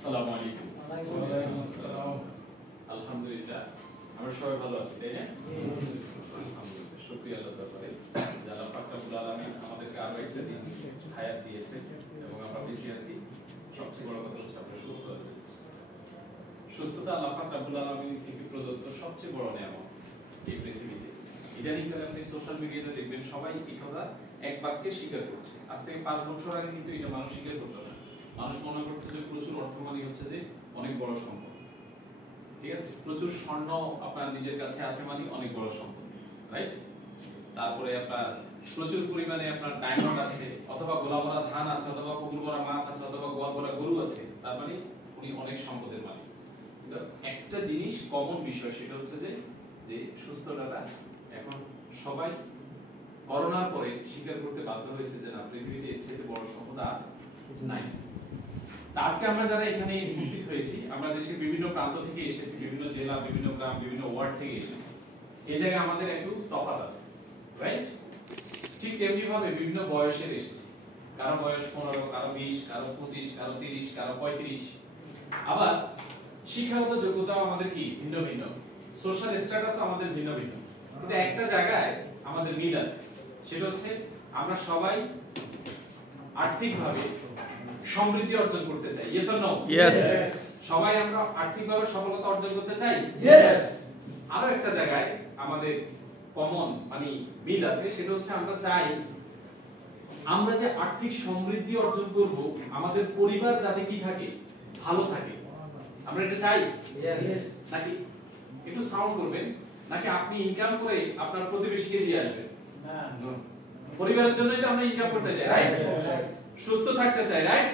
আসসালামু আলাইকুম। আলহামদুলিল্লাহ আমরা সবাই ভালো আছি, তাই না? আলহামদুলিল্লাহ, শুকরিয়া আল্লাহর দরবারে যারা পাক রব্বুল আলামিন আমাদেরকে আরো একটা দিন হায়াত দিয়েছে এবং আমরা বেঁচে আছি। সবচেয়ে বড় কথা হচ্ছে আমরা সুস্থ আছি। সুস্থতা আল্লাহ পাক রব্বুল আলামিন থেকে প্রদত্ত সবচেয়ে বড় নিয়ামত এই পৃথিবীতে। ইদানিংকালে আপনি সোশ্যাল মিডিয়াতে দেখবেন সবাই এই কথা এক বাক্যে স্বীকার করছে। আজ থেকে 5 বছর আগে কিন্তু এটা মানুষ স্বীকার করতো না। মানুষ মনে করতো যে প্রচুর অর্থমানি হচ্ছে যে অনেক বড় সম্পদ, ঠিক আছে? প্রচুর স্বর্ণ আপনার নিজের কাছে আছে মানে অনেক বড় সম্পদ, রাইট? তারপরে আপনার প্রচুর পরিমাণে আপনার ডায়মন্ড আছে, অথবা গোলা ভরা ধান আছে, অথবা পুকুর ভরা মাছ আছে, অথবা গোয়াল ভরা গরু আছে, তার মানে উনি অনেক সম্পদের মালিক। কিন্তু একটা জিনিস কমন বিষয়, সেটা হচ্ছে যে যে সুস্থতাটা এখন সবাই করোনার পরে স্বীকার করতে বাধ্য হয়েছে যে না, পৃথিবীতে এর চেয়ে বড় সম্পদ আর নাই। আজকে আমরা যারা এখানে উপস্থিত হয়েছি, আমরা দেশের বিভিন্ন প্রান্ত থেকে এসেছি, বিভিন্ন জেলা, বিভিন্ন গ্রাম, বিভিন্ন ওয়ার্ড থেকে এসেছি। এই জায়গায় আমাদের একটু তফাৎ আছে, রাইট? ঠিক তেমনি ভাবে বিভিন্ন বয়সের এসেছি। কারো বয়স 15, কারো 20, কারো 25, কারো 30, কারো 35। আবার শিক্ষাগত যোগ্যতাও আমাদের কি ভিন্ন ভিন্ন, সোশ্যাল স্ট্যাটাসও আমাদের ভিন্ন ভিন্ন। কিন্তু একটা জায়গায় আমাদের মিল আছে, সেটা হচ্ছে আমরা সবাই আর্থিকভাবে সমৃদ্ধি অর্জন করতে চাই। Yes or no? ইয়েস। সবাই আমরা আর্থিকভাবে সফলতা অর্জন করতে চাই। ইয়েস। আরো একটা জায়গায় আমাদের কমন মানে মিল আছে, সেটা হচ্ছে আমরা চাই আমরা যে আর্থিক সমৃদ্ধি অর্জন করব, আমাদের পরিবার যাতে কি থাকে, ভালো থাকে। আমরা এটা চাই নাকি? একটু সাউন্ড করবেন। নাকি আপনি ইনকাম করে আপনার প্রতিবেশীকে দিয়ে আসবেন? না, পরিবারের জন্যই তো আমরা ইনকাম করতে চাই, রাইট? সুস্থ থাকতে চাই, রাইট?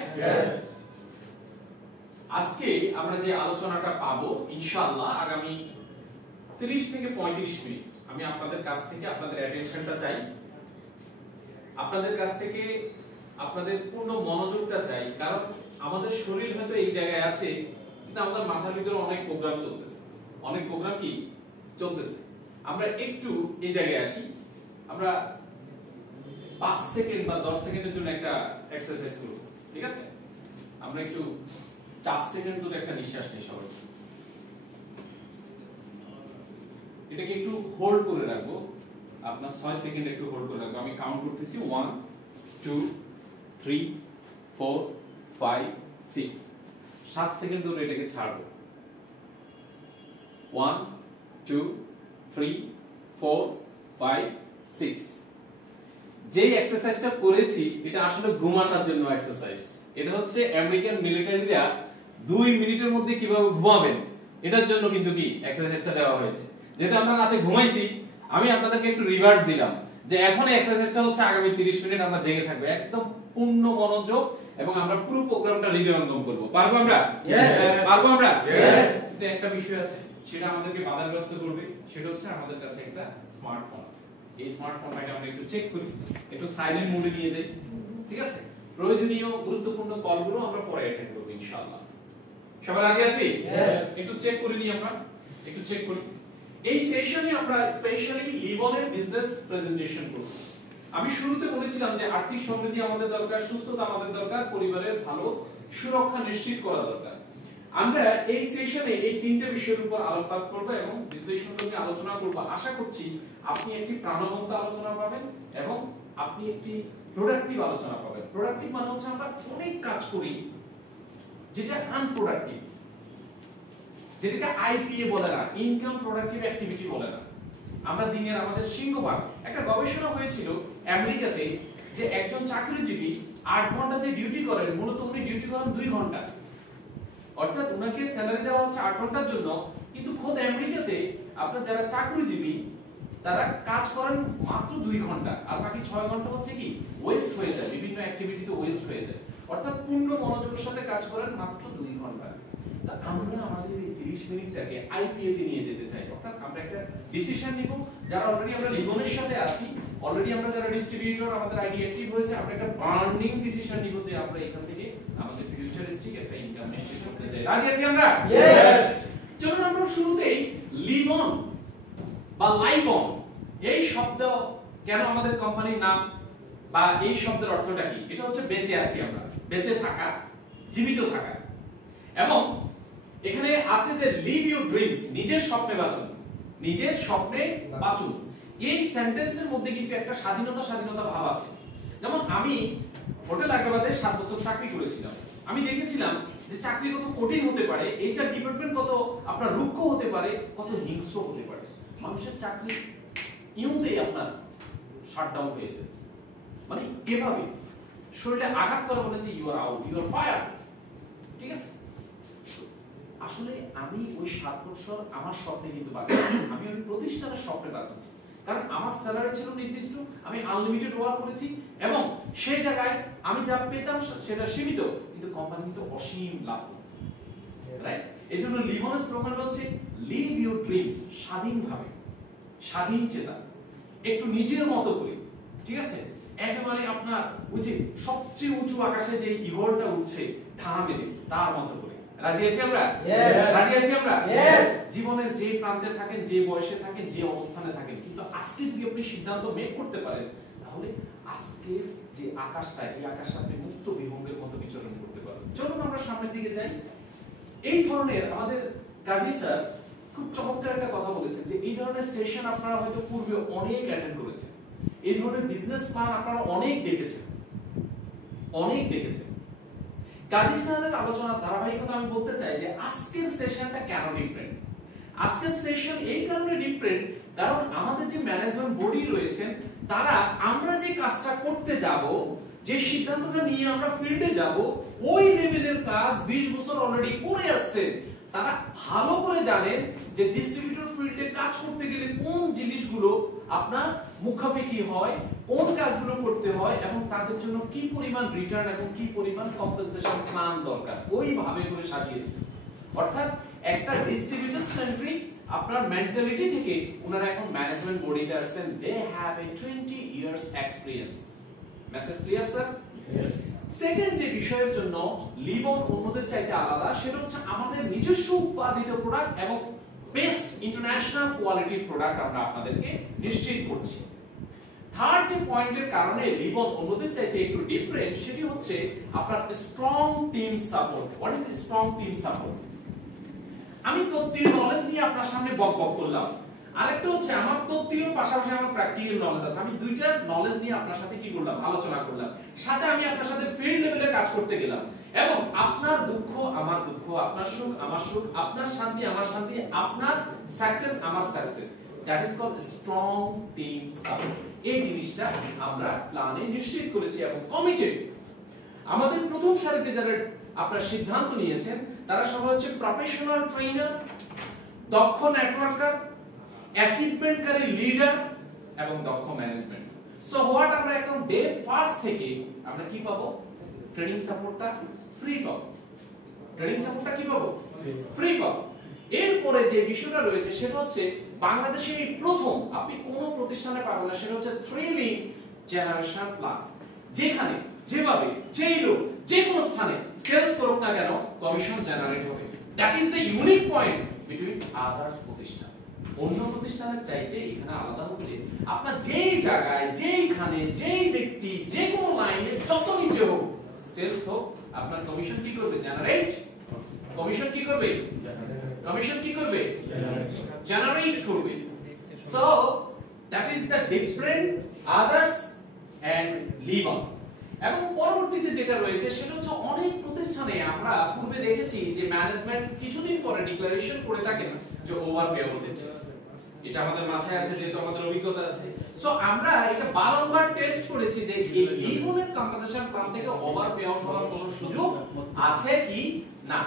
আজকে আমরা যে আলোচনাটা পাবো ইনশাআল্লাহ আগামী 30 থেকে 35 মিনিট আমি আপনাদের কাছ থেকে আপনাদের অ্যাটেনশনটা চাই, আপনাদের কাছ থেকে আপনাদের পূর্ণ মনোযোগটা চাই। কারণ আমাদের শরীর হয়তো এই জায়গায় আছে, কিন্তু আমাদের মাথার ভিতরে অনেক প্রোগ্রাম চলতেছে। অনেক প্রোগ্রাম কি চলতেছে? আমরা একটু এই জায়গায় আসি। আমরা 5 সেকেন্ড বা 10 সেকেন্ডের জন্য একটা এক্সারসাইজ করব, ঠিক আছে? আমরা একটু 4 সেকেন্ড ধরে একটা নিঃশ্বাস নিই সবাই। এটাকে একটু হোল্ড করে রাখবো। আপনার 6 সেকেন্ড একটু হোল্ড করে রাখবো। আমি কাউন্ট করতেছি 1 2 3 4 5 6। 7 সেকেন্ড ধরে এটাকে ছাড়বো। 1 2 3 4 5 6। যে এক্সারসাইজটা করেছি এটা আসলে ঘুম আসার জন্য এক্সারসাইজ। এটা হচ্ছে আমেরিকান মিলিটারিরা 2 মিনিটের মধ্যে কিভাবে ঘুমাবেন এটার জন্য কিন্তু কি এক্সারসাইজটা দেওয়া হয়েছে। যেহেতু আমরা রাতে ঘুমাইছি, আমি আপনাদেরকে একটু রিভার্স দিলাম যে এখন এক্সারসাইজটা হচ্ছে আগামী 30 মিনিট আমরা জেগে থাকবো, একদম পূর্ণ মনোযোগ, এবং আমরা পুরো প্রোগ্রামটা হৃদয়ঙ্গম করব। পারবো আমরা? পারবো আমরা? কিন্তু একটা বিষয় আছে, সেটা আমাদেরকে বাধাগ্রস্ত করবে। সেটা হচ্ছে আমাদের কাছে একটা স্মার্টফোন আছে। এই স্মার্টফোনটাকে আমরা একটু চেক করি, একটু সাইলেন্ট মোডে নিয়ে যাই, ঠিক আছে? প্রয়োজনীয় গুরুত্বপূর্ণ কলগুলো আমরা পরে অ্যাটেন্ড করব ইনশাআল্লাহ। সবাই রাজি আছি? একটু চেক করে নিই আমরা, একটু চেক করি। এই সেশনে আমরা স্পেশালি লিবনের বিজনেস প্রেজেন্টেশন করব। আমি শুরুতে বলেছিলাম যে আর্থিক সমৃদ্ধি আমাদের দরকার, সুস্থতা আমাদের দরকার, পরিবারের ভালো সুরক্ষা নিশ্চিত করা দরকার। আমরা এই সেশনে এই 3টে বিষয়ের উপর আলোকপাত করব এবং বিশ্লেষণ করে আলোচনা করব। আশা করছি আপনি একটি প্রাণবন্ত আলোচনা পাবেন এবং আপনি একটি প্রোডাক্টিভ আলোচনা পাবেন। প্রোডাক্টিভ মানে হচ্ছে আমরা অনেক কাজ করি যেটা আনপ্রোডাক্টিভ, যেটাকে আইপিএ বলে না, ইনকাম প্রোডাক্টিভ অ্যাক্টিভিটি বলে না। আমরা দিনের আমাদের সিংহভাগ, একটা গবেষণা হয়েছিল আমেরিকাতে, যে একজন চাকরিজীবী 8 ঘন্টা যে ডিউটি করেন, মূলত উনি ডিউটি করেন 2 ঘন্টা। অর্থাৎ উনাকে স্যালারি দেওয়া হচ্ছে 8 ঘন্টার জন্য, কিন্তু খোদ আমেরিকাতে আপনার যারা চাকরিজীবী তারা কাজ করেন মাত্র 2 ঘন্টা, আর বাকি 6 ঘন্টা হচ্ছে কি ওয়েস্ট হয়ে যায়, বিভিন্ন অ্যাক্টিভিটিতে ওয়েস্ট হয়ে যায়। অর্থাৎ পূর্ণ মনোযোগের সাথে কাজ করেন মাত্র 2 ঘন্টা। তা আমরা আমাদের এই 30 মিনিটটাকে আইপিএ তে নিয়ে যেতে চাই। অর্থাৎ আমরা একটা ডিসিশন নিব, যারা অলরেডি আমরা লিবনের সাথে আছি, অলরেডি আমরা যারা ডিস্ট্রিবিউটর আমাদের আইডি অ্যাক্টিভ হয়েছে, আমরা একটা বার্নিং ডিসিশন নিব যে আমরা এখান থেকে আমাদের ফিউচারিস্টিক একটা ইনকাম নিশ্চিত করতে চাই। রাজি আছি আমরা? ইয়েস। চলুন আমরা শুরুতেই লিবন বা লাইবন এই শব্দ কেন আমাদের কোম্পানির নাম, বা এই শব্দের অর্থটা কি? এটা হচ্ছে বেঁচে আছি আমরা, বেঁচে থাকা, জীবিত থাকা। এবং এখানে আছে যে লিভ ইউর ড্রিমস, নিজের স্বপ্নে বাঁচুন, নিজের স্বপ্নে বাঁচুন। এই সেন্টেন্সের মধ্যে কিন্তু একটা স্বাধীনতা ভাব আছে। যেমন আমি হোটেল আগ্রাবাদে 7 বছর চাকরি করেছিলাম, আমি দেখেছিলাম যে চাকরি কত কঠিন হতে পারে, এইচআর ডিপার্টমেন্ট কত আপনার রুক্ষ হতে পারে, কত হিংস্র হতে পারে। মানুষের চাকরি ইউতেই আপনার শাটডাউন হয়ে যায়, মানে এভাবে শরীরে আঘাত করা বলে যে you are out, you are fire. ঠিক আছে, আসলে আমি ওই 7 বছর আমার স্বপ্নে কিন্তু বাঁচেছি, আমি ওই প্রতিষ্ঠানের স্বপ্নে বাঁচেছি, কারণ আমার স্যালারি ছিল নির্দিষ্ট, আমি আনলিমিটেড ওয়ার্ক করেছি এবং সেই জায়গায় আমি যা পেতাম সেটা সীমিত, কিন্তু কোম্পানি কিন্তু অসীম লাভ করত। রাইট, এজন্য লিভনের স্লোগান হচ্ছে লিভ ইউর ড্রিমস, স্বাধীনভাবে, স্বাধীন চেতা, একটু নিজের মতো করে। ঠিক আছে, একেবারে আপনার ওই যে সবচেয়ে উঁচু আকাশে যে ঈগলটা উঠছে ঠাড়া মেরে তার মতো করে। রাজি আছি আমরা? রাজি আছি আমরা? জীবনের যে প্রান্তে থাকেন, যে বয়সে থাকেন, যে অবস্থানে থাকেন, কিন্তু আজকে যদি আপনি সিদ্ধান্ত মেক করতে পারেন, তাহলে আজকের যে আকাশটা, এই আকাশে আপনি মুক্ত বিহঙ্গের মতো বিচরণ করতে পারবেন। চলুন আমরা সামনের দিকে যাই। এই ধরনের আমাদের কাজী স্যার খুব চমৎকার একটা কথা বলেছেন যে এই ধরনের সেশন আপনারা হয়তো পূর্বে অনেক অ্যাটেন্ড করেছেন, এই ধরনের বিজনেস প্ল্যান আপনারা অনেক দেখেছেন, অনেক দেখেছেন। কাজী স্যারের আলোচনার ধারাবাহিকতা আমি বলতে চাই যে আজকের সেশনটা কেন ডিফারেন্ট। আজকের সেশন এই কারণে ডিফারেন্ট কারণ আমাদের যে ম্যানেজমেন্ট বডি রয়েছেন তারা আমরা যে কাজটা করতে যাব, যে সিদ্ধান্তটা নিয়ে আমরা ফিল্ডে যাব, ওই লেভেলের কাজ 20 বছর অলরেডি করে আসছেন। তারা ভালো করে জানেন যে ডিস্ট্রিবিউটর ফিল্ডে কাজ করতে গেলে কোন জিনিসগুলো আপনার মুখাপেক্ষি হয়, কোন কাজগুলো করতে হয় এবং তাদের জন্য কি পরিমাণ রিটার্ন এবং কি পরিমাণ কম্পেনসেশন প্ল্যান দরকার, ওইভাবে করে সাজিয়েছে। অর্থাৎ একটা ডিস্ট্রিবিউটর সেন্ট্রিক আপনার মেন্টালিটি থেকে ওনারা এখন ম্যানেজমেন্ট বডিতে আসছেন। They have a 20 years experience. Message clear sir? Second যে বিষয়ের জন্য লিবন অন্যদের চাইতে আলাদা, সেটা হচ্ছে আমাদের নিজস্ব উৎপাদিত প্রোডাক্ট এবং বেস্ট ইন্টারন্যাশনাল কোয়ালিটির প্রোডাক্ট আমরা আপনাদেরকে নিশ্চিত করছি। থার্ড যে পয়েন্টের কারণে লিবন অন্যদের চাইতে একটু ডিফারেন্ট, সেটি হচ্ছে আপনার strong team support. What is strong team support? আমি তত্ত্বীয় নলেজ নিয়ে আপনার সামনে বকবক করলাম, আরেকটা হচ্ছে আমার তত্ত্বীয় পাশাপাশি আমার প্র্যাকটিক্যাল নলেজ আছে। আমি দুইটা নলেজ নিয়ে আপনার সাথে কি করলাম, আলোচনা করলাম, সাথে আমি আপনার সাথে ফিল্ড লেভেলে কাজ করতে গেলাম এবং আপনার দুঃখ আমার দুঃখ, আপনার সুখ আমার সুখ, আপনার শান্তি আমার শান্তি, আপনার সাকসেস আমার success, that is called strong team support. এই জিনিসটা আমরা প্ল্যানে নিশ্চিত করেছি এবং কমিটেড। আমাদের প্রথম সারিতে যারা আপনারা সিদ্ধান্ত নিয়েছেন তারা সবাই হচ্ছে প্রফেশনাল ট্রেনার, দক্ষ নেটওয়ার্কার, অ্যাচিভমেন্টকারী লিডার এবং দক্ষ ম্যানেজমেন্ট। সো হোয়াট আমরা একদম ডে ফার্স্ট থেকে আমরা কি পাবো? ট্রেনিং সাপোর্টটা ফ্রি পাবো। ট্রেনিং সাপোর্টটা কি পাবো? ফ্রি পাবো। এরপরে যে বিষয়টা রয়েছে সেটা হচ্ছে বাংলাদেশে এই প্রথম আপনি কোন প্রতিষ্ঠানে পাবেন না, সেটা হচ্ছে থ্রিলিং জেনারেশন প্ল্যান, যেখানে যেভাবে যেই লোক যে কোনো স্থানে সেলস করুক না কেন কমিশন জেনারেট হবে। That is the unique point between others প্রতিষ্ঠান। অন্য প্রতিষ্ঠানের চাইতে এখানে আলাদা হচ্ছে আপনার যেই জায়গায়, যেইখানে, যেই ব্যক্তি, যে কোনো লাইনে যত নিচে হোক সেলস হোক, আপনার কমিশন কি করবে? জেনারেট। কমিশন কি করবে? কমিশন কি করবে? জেনারেট করবে। So that is the different others and লিবন। এবং পরবর্তীতে যেটা রয়েছে সেটা হচ্ছে অনেক প্রতিষ্ঠানে আমরা পূর্বে দেখেছি যে ম্যানেজমেন্ট কিছুদিন পরে ডিক্লারেশন করে থাকেন যে ওভার পে হয়েছে। এটা আমাদের মাথায় আছে, যেহেতু আমাদের অভিজ্ঞতা আছে। সো আমরা এটা বারংবার টেস্ট করেছি যে এই লিবনের কম্পেনসেশন প্ল্যান থেকে ওভার পে আউট হওয়ার কোনো সুযোগ আছে কি না।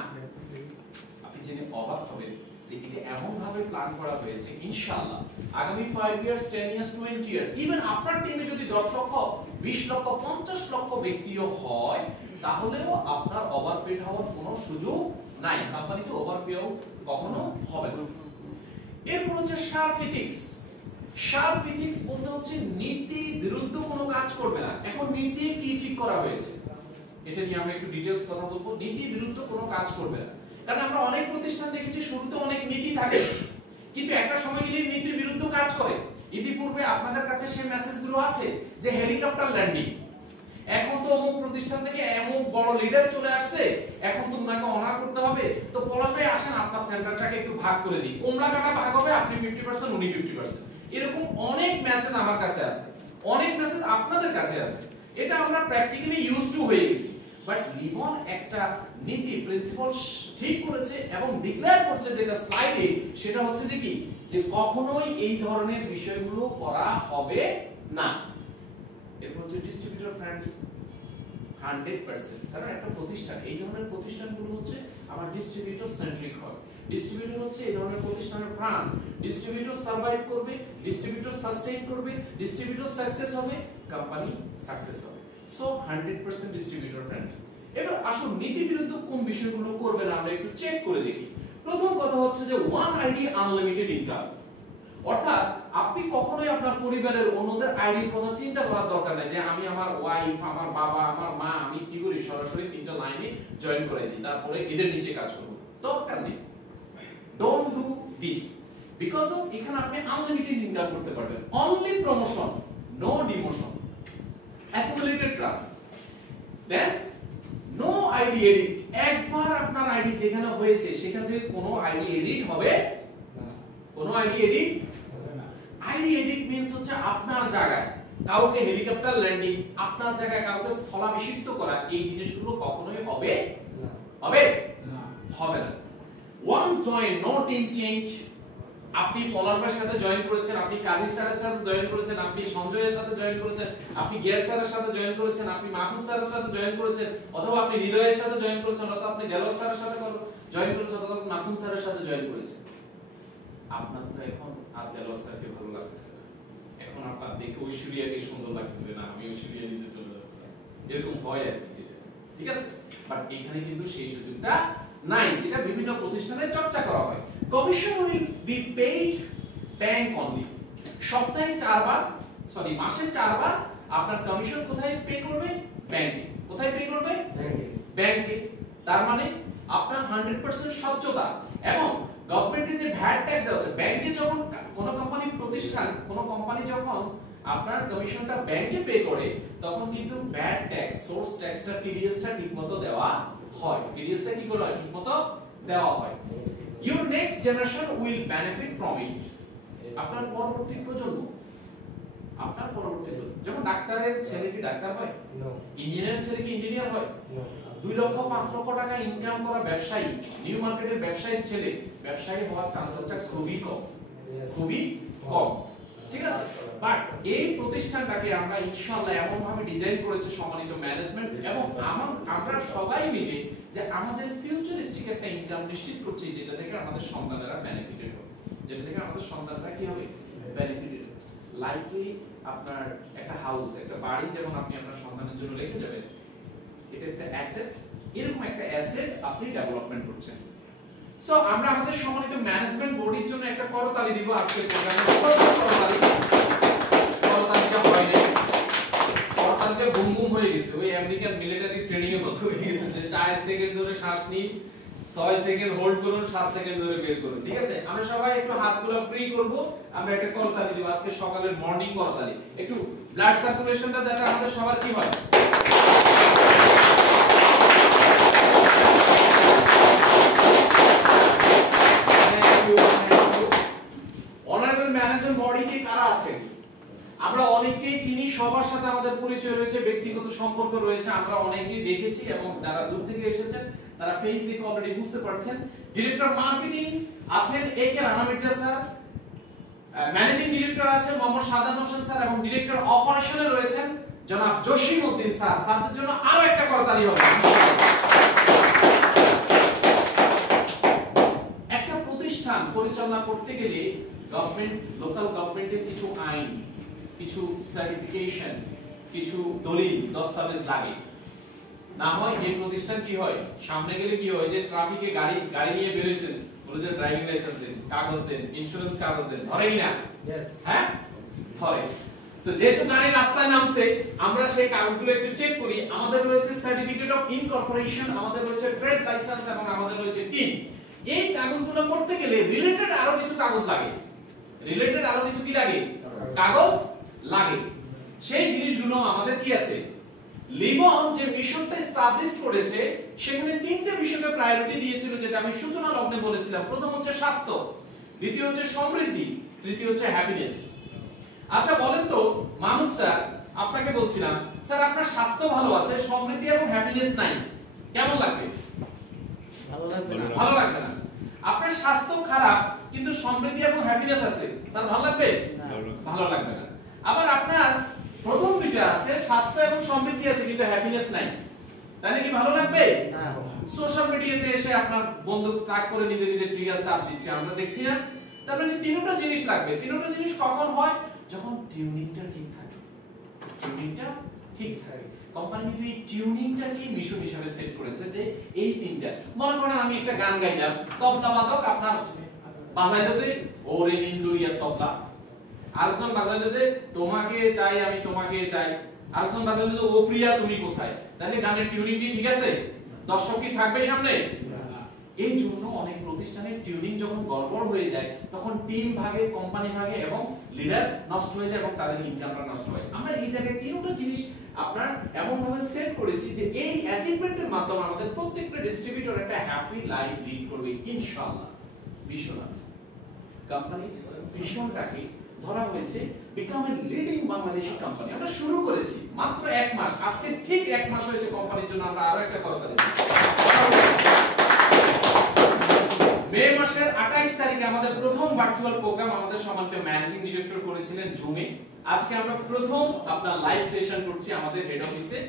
আপনি জেনে অবাক হবেন যে এটা এমন ভাবে প্ল্যান করা হয়েছে ইনশাআল্লাহ আগামী 5 ইয়ার্স, 10 ইয়ার্স, 20 ইয়ার্স, ইভেন আপনার টিমে যদি 10 লক্ষ, 20 লক্ষ, 50 লক্ষ ব্যক্তিও হয়, তাহলেও আপনার ওভারপেড হওয়ার কোনো সুযোগ নাই। কোম্পানিতে ওভারপে কখনো হবে না। এরপর হচ্ছে শার্প এথিক্স। শার্প এথিক্স বলতে হচ্ছে নীতি বিরুদ্ধ কোনো কাজ করবে না। এখন নীতি কি ঠিক করা হয়েছে এটা নিয়ে আমরা একটু ডিটেইলস কথা বলবো। নীতি বিরুদ্ধ কোনো কাজ করবে না, কারণ আমরা অনেক প্রতিষ্ঠান দেখেছি শুরুতে অনেক নীতি থাকে, কিন্তু একটা সময় গিয়ে নীতির বিরুদ্ধ কাজ করে। ইতিপূর্বে আপনাদের কাছে সেই মেসেজগুলো আছে যে হেলিকপ্টার ল্যান্ডিং, এখন তো অমুক প্রতিষ্ঠান থেকে এমন বড় লিডার চলে আসছে, এখন তো উনাকে অনার করতে হবে। তো পলাশ ভাই আসেন আপনার সেন্টারটাকে একটু ভাগ করে দিই, কমলা কাটা ভাগ হবে, আপনি 50% উনি 50%। এরকম অনেক মেসেজ আমার কাছে আছে, অনেক মেসেজ আপনাদের কাছে আছে, এটা আমরা প্র্যাকটিক্যালি ইউজ টু হয়ে গেছি। বাট লিবন একটা নীতি প্রিন্সিপাল ঠিক করেছে এবং ডিক্লেয়ার করছে যেটা স্লাইডে, সেটা হচ্ছে যে কি, যে কখনোই এই ধরনের বিষয়গুলো করা হবে না। এরপর হচ্ছে ডিস্ট্রিবিউটর ফ্রেন্ডলি 100%। কারণ একটা প্রতিষ্ঠান, এই ধরনের প্রতিষ্ঠানগুলো হচ্ছে আমার ডিস্ট্রিবিউটর সেন্ট্রিক হয়। ডিস্ট্রিবিউটর হচ্ছে এই ধরনের প্রতিষ্ঠানের প্রাণ। ডিস্ট্রিবিউটর সার্ভাইভ করবে, ডিস্ট্রিবিউটর সাস্টেইন করবে, ডিস্ট্রিবিউটর সাকসেস হবে, কোম্পানি সাকসেস হবে। So 100% distributor friendly. এবার আসুন নীতি বিরুদ্ধ কোন বিষয়গুলো করবে না আমরা একটু চেক করে দেখি। প্রথম কথা হচ্ছে যে ওয়ান আইডি আনলিমিটেড ইনকাম, অর্থাৎ আপনি কখনোই আপনার পরিবারের অন্যদের আইডির কথা চিন্তা করার দরকার নাই যে আমি আমার ওয়াইফ, আমার বাবা, আমার মা, আমি কি করি, সরাসরি তিনটা লাইনে জয়েন করে দিই, তারপরে এদের নিচে কাজ করব, দরকার নেই। Don't do this, because of এখানে আপনি আনলিমিটেড ইনকাম করতে পারবেন। Only promotion, no demotion, accumulated graph, then no ID edit. একবার আপনার আইডি যেখানে হয়েছে সেখান থেকে কোনো আইডি এডিট হবে না, কোনো আইডি এডিট হবে না। আইডি এডিট মিন্স হচ্ছে আপনার জায়গায় কাউকে হেলিকপ্টার ল্যান্ডিং, আপনার জায়গায় কাউকে স্থলাভিষিক্ত করা, এই জিনিসগুলো কখনোই হবে না, হবে না, হবে না। Once join, no team change. আপনি পলাশবার সাথে জয়েন করেছেন, আপনি কাজী স্যারের সাথে জয়েন করেছেন, আপনি সঞ্জয়ের সাথে জয়েন করেছেন, আপনি গিয়ার স্যারের সাথে জয়েন করেছেন, আপনি মাহমুদ স্যারের সাথে জয়েন করেছেন, অথবা আপনি হৃদয়ের সাথে জয়েন করেছেন, অথবা আপনি দেলোয়ার স্যারের সাথে জয়েন করেছেন, অথবা আপনি মাসুম স্যারের সাথে জয়েন করেছেন। আপনার তো এখন আর দেলোয়ার স্যারকে ভালো লাগতেছে না, এখন আপনার দেখে ঐশ্বরিয়াকে সুন্দর লাগছে যে না আমি ঐশ্বরিয়া নিচে চলে যাচ্ছি, এরকম হয় আর কি, ঠিক আছে। বাট এখানে কিন্তু সেই সুযোগটা নাই, যেটা বিভিন্ন প্রতিষ্ঠানে চর্চা করা হয়। Commission will be paid bank only. সপ্তাহে 4 বার, সরি মাসে 4 বার আপনার কমিশন কোথায় পে করবে? ব্যাংকে। কোথায় পে করবে? ব্যাংকে। ব্যাংকে। তার মানে আপনার 100% স্বচ্ছতা। এবং গভর্নমেন্টে যে ভ্যাট ট্যাক্স দেওয়া হচ্ছে, ব্যাংকে যখন কোনো কোম্পানি প্রতিষ্ঠান, কোনো কোম্পানি যখন আপনার কমিশনটা ব্যাংকে পে করে, তখন কিন্তু ভ্যাট ট্যাক্স, সোর্স ট্যাক্সটা, টিডিএসটা ঠিকমতো দেওয়া হয়। টিডিএসটা কি করে হয়? ঠিকমতো দেওয়া হয়। Your next generation will benefit from it. আপনার পরবর্তী প্রজন্ম, আপনার পরবর্তী প্রজন্ম, যেমন ডাক্তারের ছেলে কি ডাক্তার হয়? ইঞ্জিনিয়ারের ছেলে কি ইঞ্জিনিয়ার হয়? 2 লক্ষ 5 লক্ষ টাকা ইনকাম করা ব্যবসায়ী, নিউ মার্কেটের ব্যবসায়ীর ছেলে ব্যবসায়ী হওয়ার চান্সেসটা খুবই কম, খুবই কম, ঠিক আছে। বাট এই প্রতিষ্ঠানটাকে আমরা ইনশাআল্লাহ এমন ভাবে ডিজাইন করেছে সম্মানিত ম্যানেজমেন্ট, এবং আমরা সবাই মিলে যে আমাদের ফিউচারিস্টিক একটা ইনকাম নিশ্চিত করছি, যেটা থেকে আমাদের সন্তানেরা বেনিফিটেড হবে, যেটা থেকে আমাদের সন্তানরা কি হবে? বেনিফিটেড। লাইকে আপনার একটা হাউস, একটা বাড়ি যেমন আপনি আপনার সন্তানের জন্য রেখে যাবেন, এটা একটা অ্যাসেট, এরকম একটা অ্যাসেট আপনি ডেভেলপমেন্ট করছেন। সো আমরা আমাদের সম্মানিত ম্যানেজমেন্ট বডির জন্য একটা করতালি দিব আজকের প্রোগ্রামে। করতালিটা হয় না, করতালিটা বুম বুম হয়ে গেছে, ওই আমেরিকান মিলিটারি ট্রেনিং এর মতো হয়ে গেছে যে 4 সেকেন্ড ধরে শ্বাস নিন, 6 সেকেন্ড হোল্ড করুন, 7 সেকেন্ড ধরে বের করুন, ঠিক আছে। আমরা সবাই একটু হাতগুলো ফ্রি করব, আমরা একটা করতালি দিব আজকে সকালের মর্নিং করতালি, একটু ব্লাড সার্কুলেশনটা যাতে আমাদের সবার কি হয়। আমরা অনেকেই চিনি, সবার সাথে আমাদের পরিচয় রয়েছে, ব্যক্তিগত সম্পর্ক রয়েছে, আমরা অনেকেই দেখেছি, এবং যারা দূর থেকে এসেছেন তারা ফেস দেখে অলরেডি বুঝতে পারছেন। ডিরেক্টর মার্কেটিং আছেন একে Rana Mirza sir, managing director আছেন মোহাম্মদ সাদাত হোসেন স্যার, এবং ডিরেক্টর অপারেশনে রয়েছেন জনাব জসিম উদ্দিন স্যার। স্যারদের জন্য আরো একটা করতালি হবে। একটা প্রতিষ্ঠান পরিচালনা করতে গেলে গভর্নমেন্ট, লোকাল গভর্নমেন্টের কিছু আইন, কিছু সার্টিফিকেশন, কিছু দলিল দস্তাবেজ লাগে, না হয় এই প্রতিষ্ঠান কি হয়, সামনে গেলে কি হয়, যে ট্রাফিকে গাড়ি নিয়ে বের হইছেন, বলে যে ড্রাইভিং লাইসেন্স দেন, কাগজ দেন, ইন্স্যুরেন্স কাগজ দেন, ধরে কিনা? হ্যাঁ ধরে। তো যেহেতু গাড়ি রাস্তায় নামছে, আমরা সেই কাগজগুলো একটু চেক করি। আমাদের রয়েছে সার্টিফিকেট অফ ইনকর্পোরেশন, আমাদের রয়েছে ট্রেড লাইসেন্স, এবং আমাদের রয়েছে টিন। এই কাগজগুলো করতে গেলে রিলেটেড আরো কিছু কাগজ লাগে, রিলেটেড আরো কিছু কি লাগে? কাগজ লাগে। সেই জিনিসগুলো আমাদের কি আছে? লিবন যে মিশনটা এস্টাবলিশ করেছে সেখানে তিনটে বিষয়কে প্রায়োরিটি দিয়েছিল, যেটা আমি সূচনা লগ্নে বলেছিলাম। প্রথম হচ্ছে স্বাস্থ্য, দ্বিতীয় হচ্ছে সমৃদ্ধি, তৃতীয় হচ্ছে হ্যাপিনেস। আচ্ছা বলেন তো মাহমুদ স্যার, আপনাকে বলছিলাম স্যার আপনার স্বাস্থ্য ভালো আছে, সমৃদ্ধি এবং হ্যাপিনেস নাই, কেমন লাগবে? ভালো লাগবে না। ভালো লাগবে না। আপনার স্বাস্থ্য খারাপ কিন্তু সমৃদ্ধি এবং হ্যাপিনেস আছে, স্যার ভালো লাগবে? ভালো লাগবে না। আবার আপনার প্রথম দুইটা আছে, স্বাস্থ্য এবং সমৃদ্ধি আছে কিন্তু হ্যাপিনেস নাই, তাহলে কি ভালো লাগবে? না। সোশ্যাল মিডিয়াতে এসে আপনার বন্ধু তাক করে নিজে নিজে ট্রিগার চাপ দিচ্ছে, আমরা দেখছি না? তার মানে তিনটা জিনিস লাগবে। তিনটা জিনিস কখন হয়? যখন টিউনিংটা ঠিক থাকে। টিউনিংটা ঠিক থাকে। কোম্পানি কিন্তু এই টিউনিংটাকে মিশন হিসেবে সেট করেছে যে এই তিনটা। মনে করেন আমি একটা গান গাইলাম, তবলা বাদক আপনার বাজাইলো যে ওরে নিন্দুরিয়া তবলা, আরেকজন বাজাইলো যে তোমাকে চাই আমি তোমাকে চাই, আরেকজন বাজাইলো যে ও প্রিয়া তুমি কোথায়। তাহলে গানের টিউনিংটি ঠিক আছে? দর্শক কি থাকবে সামনে? এই জন্য অনেক প্রতিষ্ঠানের টিউনিং যখন গড়বড় হয়ে যায় তখন টিম ভাগে, কোম্পানি ভাগে এবং লিডার নষ্ট হয়ে যায় এবং তাদের ইনকামটা নষ্ট হয়। আমরা এই জায়গায় তিনটা জিনিস আপনার এমন ভাবে সেট করেছি যে এই অ্যাচিভমেন্টের মাধ্যমে আমাদের প্রত্যেকটা ডিস্ট্রিবিউটর একটা হ্যাপি লাইফ লিড করবে ইনশাআল্লাহ। ভিশন আছে, কোম্পানির ভিশনটাকে ধরা হয়েছে become a leading Bangladeshi company. আমরা শুরু করেছি মাত্র 1 মাস, আজকে ঠিক 1 মাস হয়েছে কোম্পানির জন্য আমরা আরো একটা কথা বলি। মে মাসের 28 তারিখে আমাদের প্রথম ভার্চুয়াল প্রোগ্রাম আমাদের সম্মানিত ম্যানেজিং ডিরেক্টর করেছিলেন জুমে। আজকে আমরা প্রথম আপনার লাইভ সেশন করছি আমাদের হেড অফিসে।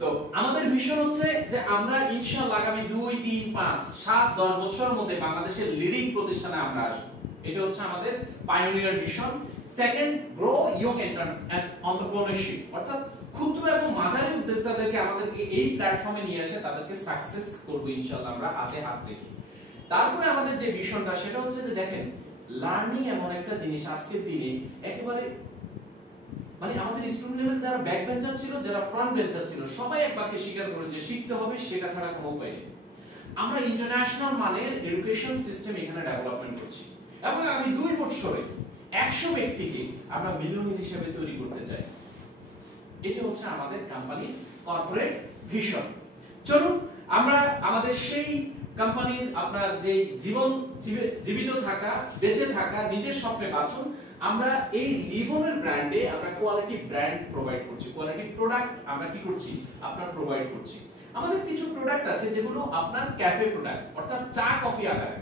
তো আমাদের মিশন হচ্ছে যে আমরা ইনশাআল্লাহ আগামী 2, 3, 5, 7, 10 বছরের মধ্যে বাংলাদেশের লিডিং প্রতিষ্ঠানে আমরা আসব। এটা হচ্ছে আমাদের pioneer mission. Second, grow young entrepreneurship, অর্থাৎ ক্ষুদ্র এবং মাঝারি উদ্যোক্তাদেরকে আমাদেরকে এই প্ল্যাটফর্মে নিয়ে এসে তাদেরকে সাকসেস করব ইনশাআল্লাহ আমরা হাতে হাত রেখে। তারপরে আমাদের যে মিশনটা সেটা হচ্ছে যে দেখেন লার্নিং এমন একটা জিনিস আজকের দিনে একেবারে মানে আমাদের স্টুডেন্ট লেভেল যারা ব্যাক বেঞ্চার ছিল, যারা ফ্রন্ট বেঞ্চার ছিল, সবাই এক বাক্যে স্বীকার করে যে শিখতে হবে, শেখা ছাড়া কোনো উপায় নেই। আমরা ইন্টারন্যাশনাল মানের এডুকেশন সিস্টেম এখানে ডেভেলপমেন্ট করছি এবং আমি 2 বছরে 100 ব্যক্তিকে আমরা মিলিয়নিয়ার হিসেবে তৈরি করতে চাই। এটা হচ্ছে আমাদের কোম্পানির কর্পোরেট ভিশন। চলুন আমরা আমাদের সেই কোম্পানির আপনার যে জীবিত থাকা, বেঁচে থাকা, নিজের স্বপ্নে বাঁচুন। আমরা এই লিবনের ব্র্যান্ডে আমরা কোয়ালিটি ব্র্যান্ড প্রোভাইড করছি, কোয়ালিটি প্রোডাক্ট আমরা কি করছি আপনার প্রোভাইড করছি। আমাদের কিছু প্রোডাক্ট আছে যেগুলো আপনার ক্যাফে প্রোডাক্ট, অর্থাৎ চা কফি আকারে।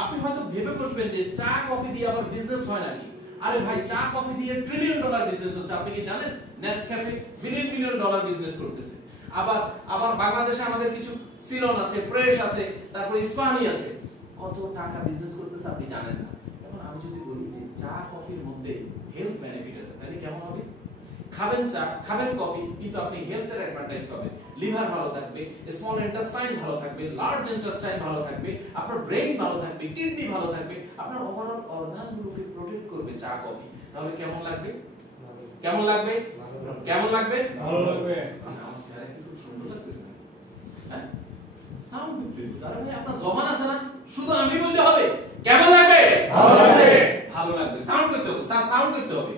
আপনি হয়তো ভেবে বসবেন যে চা কফি দিয়ে আবার বিজনেস হয় নাকি? আরে ভাই, চা কফি দিয়ে $1 ট্রিলিয়ন বিজনেস হচ্ছে। আপনি কি জানেন নেসক্যাফে বিলিয়ন ডলার বিজনেস করতেছে। আবার বাংলাদেশে আমাদের কিছু সিলন আছে, প্রেস আছে, তারপর ইস্পাহানি আছে, কত টাকা বিজনেস করতেছে আপনি জানেন না। এখন আমি যদি বলি যে চা কফির মধ্যে হেলথ বেনিফিট আছে, তাহলে কেমন হবে? খাবেন চা, খাবেন কফি, কিন্তু আপনি হেলথের অ্যাডভান্টেজ পাবেন। লিভার ভালো থাকবে, স্মল ইন্টেস্টাইন ভালো থাকবে, লার্জ ইন্টেস্টাইন ভালো থাকবে, আপনার ব্রেইন ভালো থাকবে, কিডনি ভালো থাকবে, আপনার ওভারঅল অর্গানগুলোকে প্রোটেক্ট করবে চা কফি। তাহলে কেমন লাগবে? কেমন লাগবে? কেমন লাগবে? ভালো লাগবে। সাউন্ড দিতে তার মানে আপনার জমান আছে না, শুধু আমি বলতে হবে কেমন লাগবে? ভালো লাগবে। ভালো লাগবে। সাউন্ড করতে হবে, সাউন্ড করতে হবে।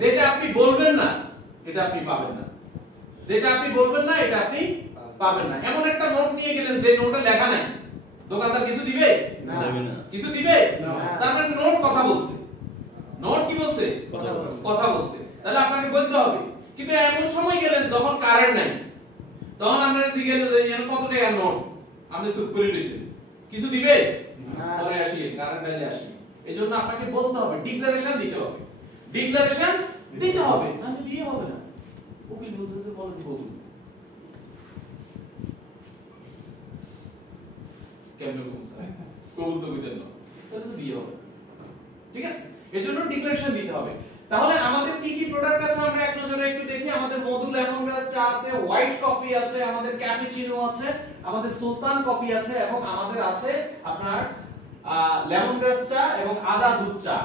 যেটা আপনি বলবেন না এটা আপনি পাবেন না, যেটা আপনি বলবেন না এটা আপনি পাবেন না। এমন একটা নোট নিয়ে গেলেন যে নোটে লেখা নাই, দোকানদার কিছু দিবে? না, কিছু দিবে না। তার মানে নোট কথা বলছে, নোট কি বলছে? কথা বলছে। তাহলে আপনাকে বলতে হবে। কিন্তু এমন সময় গেলেন যখন কারেন্ট নাই, তখন আপনারা জিজ্ঞেস করেন যে কত টাকা নোট, আপনি চুপ করে দিয়েছেন, কিছু দিবে? পরে আসি, কারেন্ট আইলে আসি। এজন্য আপনাকে বলতে হবে, ডিক্লারেশন দিতে হবে, ডিক্লারেশন দিতে হবে, নাহলে বিয়ে হবে না। উকিল বলছে যে বলে দিব কেমন বলছে কবুল তো কইতেন না, তাহলে তো বিয়ে হবে। ঠিক আছে, এজন্য ডিক্লারেশন দিতে হবে। তাহলে আমাদের কি কি প্রোডাক্ট আছে আমরা এক নজরে একটু দেখি। আমাদের মধু লেমন গ্রাস চা আছে, হোয়াইট কফি আছে, আমাদের ক্যাপুচিনো আছে, আমাদের সুলতান কফি আছে এবং আমাদের আছে আপনার লেমন গ্রাস চা এবং আদা দুধ চা।